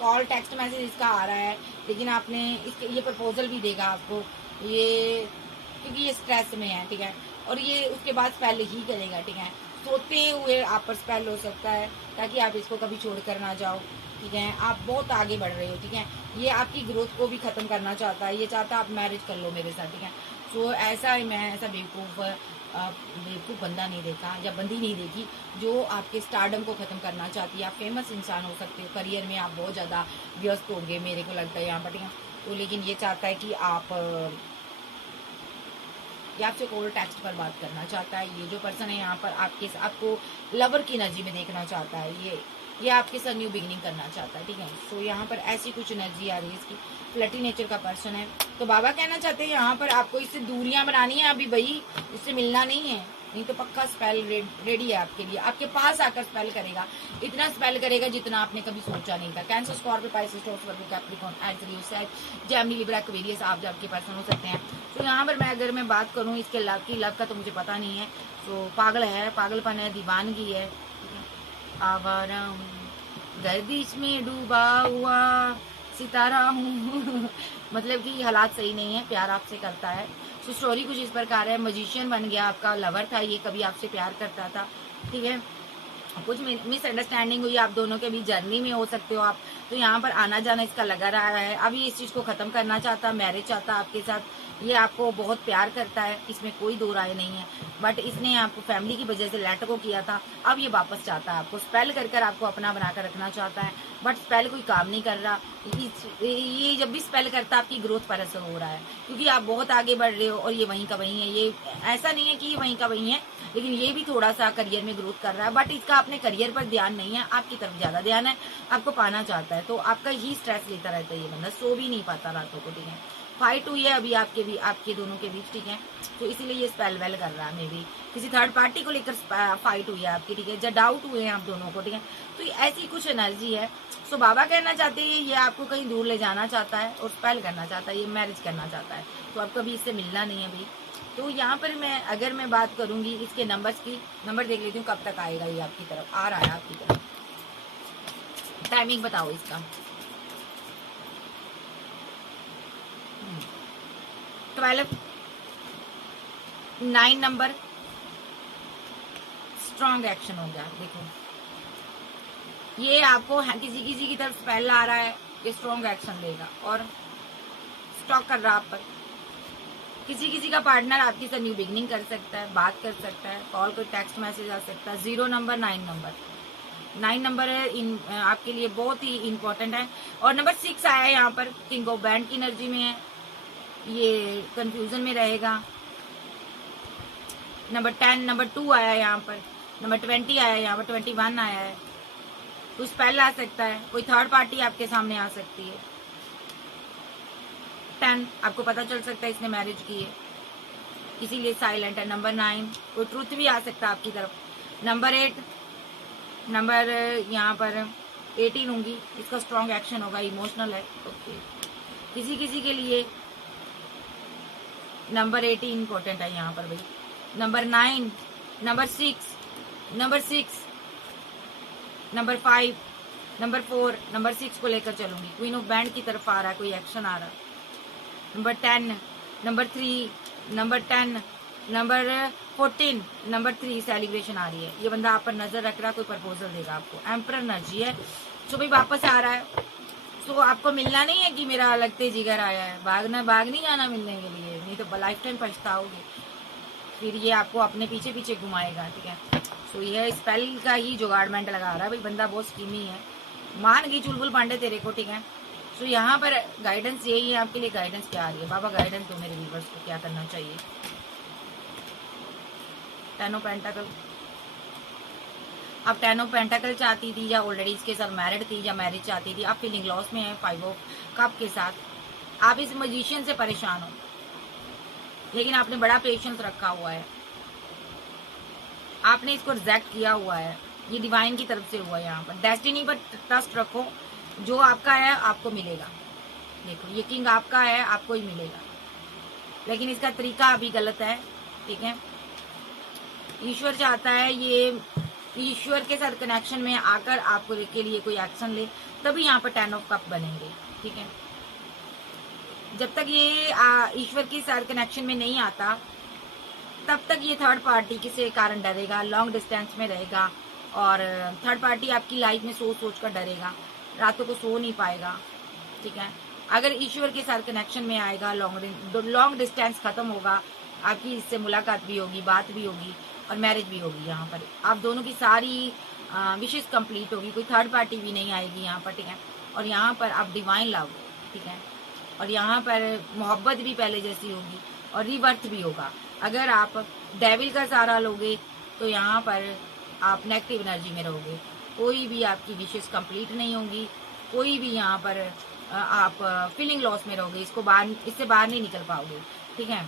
कॉल टेक्स्ट मैसेज इसका आ रहा है, लेकिन आपने इसके ये प्रपोजल भी देगा आपको, ये क्योंकि ये स्ट्रेस में है, ठीक है। और ये उसके बाद स्पेल ही करेगा, ठीक है। सोते हुए आप पर स्पेल हो सकता है ताकि आप इसको कभी छोड़ कर ना जाओ, ठीक है। आप बहुत आगे बढ़ रहे हो, ठीक है। ये आपकी ग्रोथ को भी खत्म करना चाहता है, ये चाहता है आप मैरिज कर लो मेरे साथ, ठीक है। सो ऐसा मैं ऐसा बेवकूफ़ बंदा नहीं देखा या बंदी नहीं देखी जो आपके स्टारडम को खत्म करना चाहती है। आप फेमस इंसान हो सकते हो, करियर में आप बहुत ज़्यादा व्यस्त होंगे मेरे को लगता है यहाँ पर, ठीक है। तो लेकिन ये चाहता है कि आप या आपसे कॉल टेक्स्ट पर बात करना चाहता है। ये जो पर्सन है यहाँ पर आपको लवर की एनर्जी में देखना चाहता है, ये आपके साथ न्यू बिगिनिंग करना चाहता है, ठीक है। सो यहाँ पर ऐसी कुछ एनर्जी आ रही है, इसकी फ्लटी नेचर का पर्सन है। तो बाबा कहना चाहते हैं यहाँ पर आपको इससे दूरियां बनानी है अभी भाई, इससे मिलना नहीं है, नहीं तो पक्का स्पेल रेडी है आपके लिए, आपके पास आकर स्पेल करेगा, इतना स्पेल करेगा जितना आपने कभी सोचा नहीं था। Cancer, Scorpio, Pisces, Taurus, Virgo, Capricorn, Aries, सेज, जेमिनी, लिब्रा, एक्वेरियस आप आपके पर्सन हो सकते हैं। तो यहाँ पर अगर मैं बात करूँ इसके लव का तो मुझे पता नहीं है। तो पागल है, पागलपन है, दीवानगी है, आवारा हूँ, गर्दिश में डूबा हुआ सितारा हूँ मतलब कि हालात सही नहीं है, प्यार आपसे करता है। सो स्टोरी कुछ इस प्रकार है, मजिशियन बन गया, आपका लवर था ये, कभी आपसे प्यार करता था, ठीक है। कुछ मिसअंडरस्टैंडिंग हुई आप दोनों के बीच, जर्नी में हो सकते हो आप। तो यहाँ पर आना जाना इसका लगा रहा है, अभी इस चीज़ को ख़त्म करना चाहता, मैरिज चाहता आपके साथ। ये आपको बहुत प्यार करता है, इसमें कोई दो राय नहीं है, बट इसने आपको फैमिली की वजह से लेट को किया था, अब ये वापस चाहता है आपको, स्पेल कर कर आपको अपना बनाकर रखना चाहता है, बट स्पेल कोई काम नहीं कर रहा। ये जब भी स्पेल करता है आपकी ग्रोथ पर असर हो रहा है, क्योंकि आप बहुत आगे बढ़ रहे हो और ये वहीं का वहीं है। ये ऐसा नहीं है कि ये वहीं का वहीं है, लेकिन ये भी थोड़ा सा करियर में ग्रोथ कर रहा है, बट इसका अपने करियर पर ध्यान नहीं है, आपकी तरफ ज्यादा ध्यान है, आपको पाना चाहता है। तो आपका ही स्ट्रेस लेता रहता है ये बंदा, सो भी नहीं पाता रातों को, ठीक है। फाइट हुई है अभी आपके दोनों के बीच, ठीक है। तो इसीलिए ये स्पेल वेल कर रहा है, मे बी किसी थर्ड पार्टी को लेकर फाइट हुई है आपकी, ठीक है, जब डाउट हुए हैं आप दोनों को, ठीक है। तो ऐसी कुछ एनर्जी है। सो बाबा कहना चाहते हैं ये आपको कहीं दूर ले जाना चाहता है और स्पेल करना चाहता है, ये मैरिज करना चाहता है, तो आपको अभी इससे मिलना नहीं है भाई। तो यहाँ पर अगर मैं बात करूंगी इसके नंबर्स की, नंबर देख लेती हूँ कब तक आएगा ये आपकी तरफ, आ रहा है आपकी तरफ, टाइमिंग बताओ इसका। 12, 9 नंबर, स्ट्रॉन्ग एक्शन हो गया। देखो ये आपको किसी की तरफ स्पेल आ रहा है, ये स्ट्रॉन्ग एक्शन लेगा। और स्टॉक कर रहा आप पर। किसी किसी का पार्टनर आपके साथ न्यू बिगनिंग कर सकता है, बात कर सकता है, कॉल कोई टेक्स्ट मैसेज आ सकता है। 0 नंबर 9 नंबर है इन आपके लिए बहुत ही इंपॉर्टेंट है। और नंबर 6 आया है यहाँ पर, किंग ऑफ बैंड की एनर्जी में है, ये कंफ्यूजन में रहेगा। नंबर 10 नंबर 2 आया है यहाँ पर, नंबर 20 आया है यहाँ पर, 21 आया है। कुछ स्पेल आ सकता है, कोई थर्ड पार्टी आपके सामने आ सकती है। 10 आपको पता चल सकता है इसने मैरिज की है, इसीलिए साइलेंट है। नंबर 9 कोई ट्रुथ भी आ सकता है आपकी तरफ। नंबर 8 नंबर यहाँ पर 18 लूंगी, इसका स्ट्रॉन्ग एक्शन होगा, इमोशनल है। ओके, किसी किसी के लिए नंबर 18 इंपॉर्टेंट है यहाँ पर भाई। Number 9 number 6 number 5 number 4 number 6 को लेकर चलूंगी। क्वीन ऑफ बैंड की तरफ आ रहा है, कोई एक्शन आ रहा है। Number 10 number 3 number 10 number 14 number 3 celebration आ रही है। ये बंदा आप पर नजर रख रहा है, कोई प्रपोजल देगा आपको। एम्परर एनर्जी है, सो भाई वापस आ रहा है। सो आपको मिलना नहीं है कि मेरा लगते जिगर आया है, भाग नहीं जाना मिलने के लिए, नहीं तो लाइफ टाइम पछताओगे। फिर ये आपको अपने पीछे पीछे घुमाएगा, ठीक है। सो यह स्पेल का ही जुगाड़मेंट लगा रहा है भाई, बंदा बहुत स्कीमी है। मान गई चुलबुल पांडे तेरे को, ठीक है। सो यहाँ पर गाइडेंस यही है आपके लिए। गाइडेंस क्या आ रही है? बाबा गाइडेंस दो मेरे व्यूअर्स को, क्या करना चाहिए। 10 ऑफ पेंटाकल, आप 10 ऑफ पेंटाकल चाहती थी, या ऑलरेडी इसके साथ मैरिड थी, या मैरिज चाहती थी। आप फीलिंग लॉस में है 5 ऑफ कप के साथ। आप इस मजिशियन से परेशान हो, लेकिन आपने बड़ा पेशेंस रखा हुआ है, आपने इसको रिजेक्ट किया हुआ है। ये डिवाइन की तरफ से हुआ है। यहाँ पर डेस्टिनी पर ट्रस्ट रखो, जो आपका है आपको मिलेगा। देखो ये किंग आपका है, आपको ही मिलेगा, लेकिन इसका तरीका अभी गलत है, ठीक है। ईश्वर चाहता है ये ईश्वर के साथ कनेक्शन में आकर आपको के लिए कोई एक्शन ले, तभी यहाँ पर 10 ऑफ कप बनेंगे, ठीक है। जब तक ये ईश्वर के साथ कनेक्शन में नहीं आता, तब तक ये थर्ड पार्टी किसी कारण डरेगा, लॉन्ग डिस्टेंस में रहेगा। और थर्ड पार्टी आपकी लाइफ में सोच सोच कर डरेगा, रातों को सो नहीं पाएगा, ठीक है। अगर ईश्वर के साथ कनेक्शन में आएगा, लॉन्ग डिस्टेंस खत्म होगा, आपकी इससे मुलाकात भी होगी, बात भी होगी और मैरिज भी होगी। यहाँ पर आप दोनों की सारी विशेष कंप्लीट होगी, कोई थर्ड पार्टी भी नहीं आएगी यहाँ पर, ठीक है। और यहाँ पर आप डिवाइन लव, ठीक है। और यहाँ पर मोहब्बत भी पहले जैसी होगी और रिबर्थ भी होगा। अगर आप डेविल का सहारा लोगे तो यहाँ पर आप नेगेटिव एनर्जी में रहोगे, कोई भी आपकी विशेष कंप्लीट नहीं होगी, कोई भी यहाँ पर आप फीलिंग लॉस में रहोगे, इससे बाहर नहीं निकल पाओगे, ठीक है।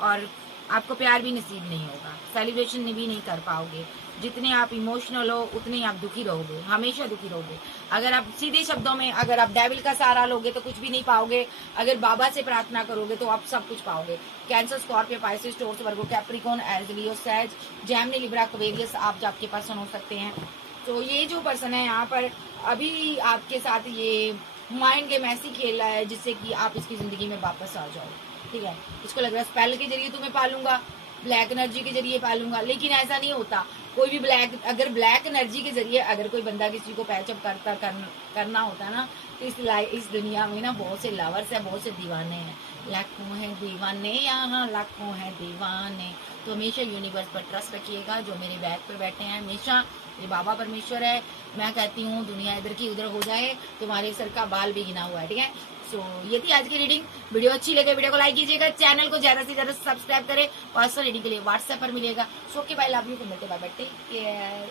और आपको प्यार भी नसीब नहीं होगा, सेलिब्रेशन भी नहीं कर पाओगे। जितने आप इमोशनल हो उतने आप दुखी रहोगे, हमेशा दुखी रहोगे। अगर आप सीधे शब्दों में, अगर आप डेविल का सहारा लोगे तो कुछ भी नहीं पाओगे, अगर बाबा से प्रार्थना करोगे तो आप सब कुछ पाओगे। Cancer, Scorpio, Pisces, Taurus, Virgo, Capricorn, Aries, लियो, सैज, जेमिनी, लिब्रा, एक्वेरियस आप आपके पर्सन हो सकते हैं। तो ये जो पर्सन है यहाँ पर अभी आपके साथ ये माइंड गेम ऐसी खेल रहा है जिससे कि आप इसकी जिंदगी में वापस आ जाओ, ठीक है। इसको लग रहा है स्पेल के जरिए तुम्हें पालूंगा, ब्लैक एनर्जी के जरिए पालूंगा, लेकिन ऐसा नहीं होता। कोई भी अगर ब्लैक एनर्जी के जरिए अगर कोई बंदा किसी को पैचअप करना होता ना, तो इस दुनिया में ना बहुत से लवर्स है, बहुत से दीवाने हैं, लाखों हैं दीवाने यहाँ, लाखों हैं दीवाने। तो हमेशा यूनिवर्स पर ट्रस्ट रखिएगा, जो मेरे बैग पर बैठे हैं हमेशा ये बाबा परमेश्वर है। मैं कहती हूँ दुनिया इधर की उधर हो जाए, तुम्हारे सर का बाल भी गिना हुआ है, ठीक है। सो ये थी आज की रीडिंग। वीडियो अच्छी लगे वीडियो को लाइक कीजिएगा, चैनल को ज्यादा से ज्यादा सब्सक्राइब करें। पर्सनल रीडिंग के लिए व्हाट्सएप पर मिलेगा। सो के बाय, लव यू, मिलते बाय, टेक केयर।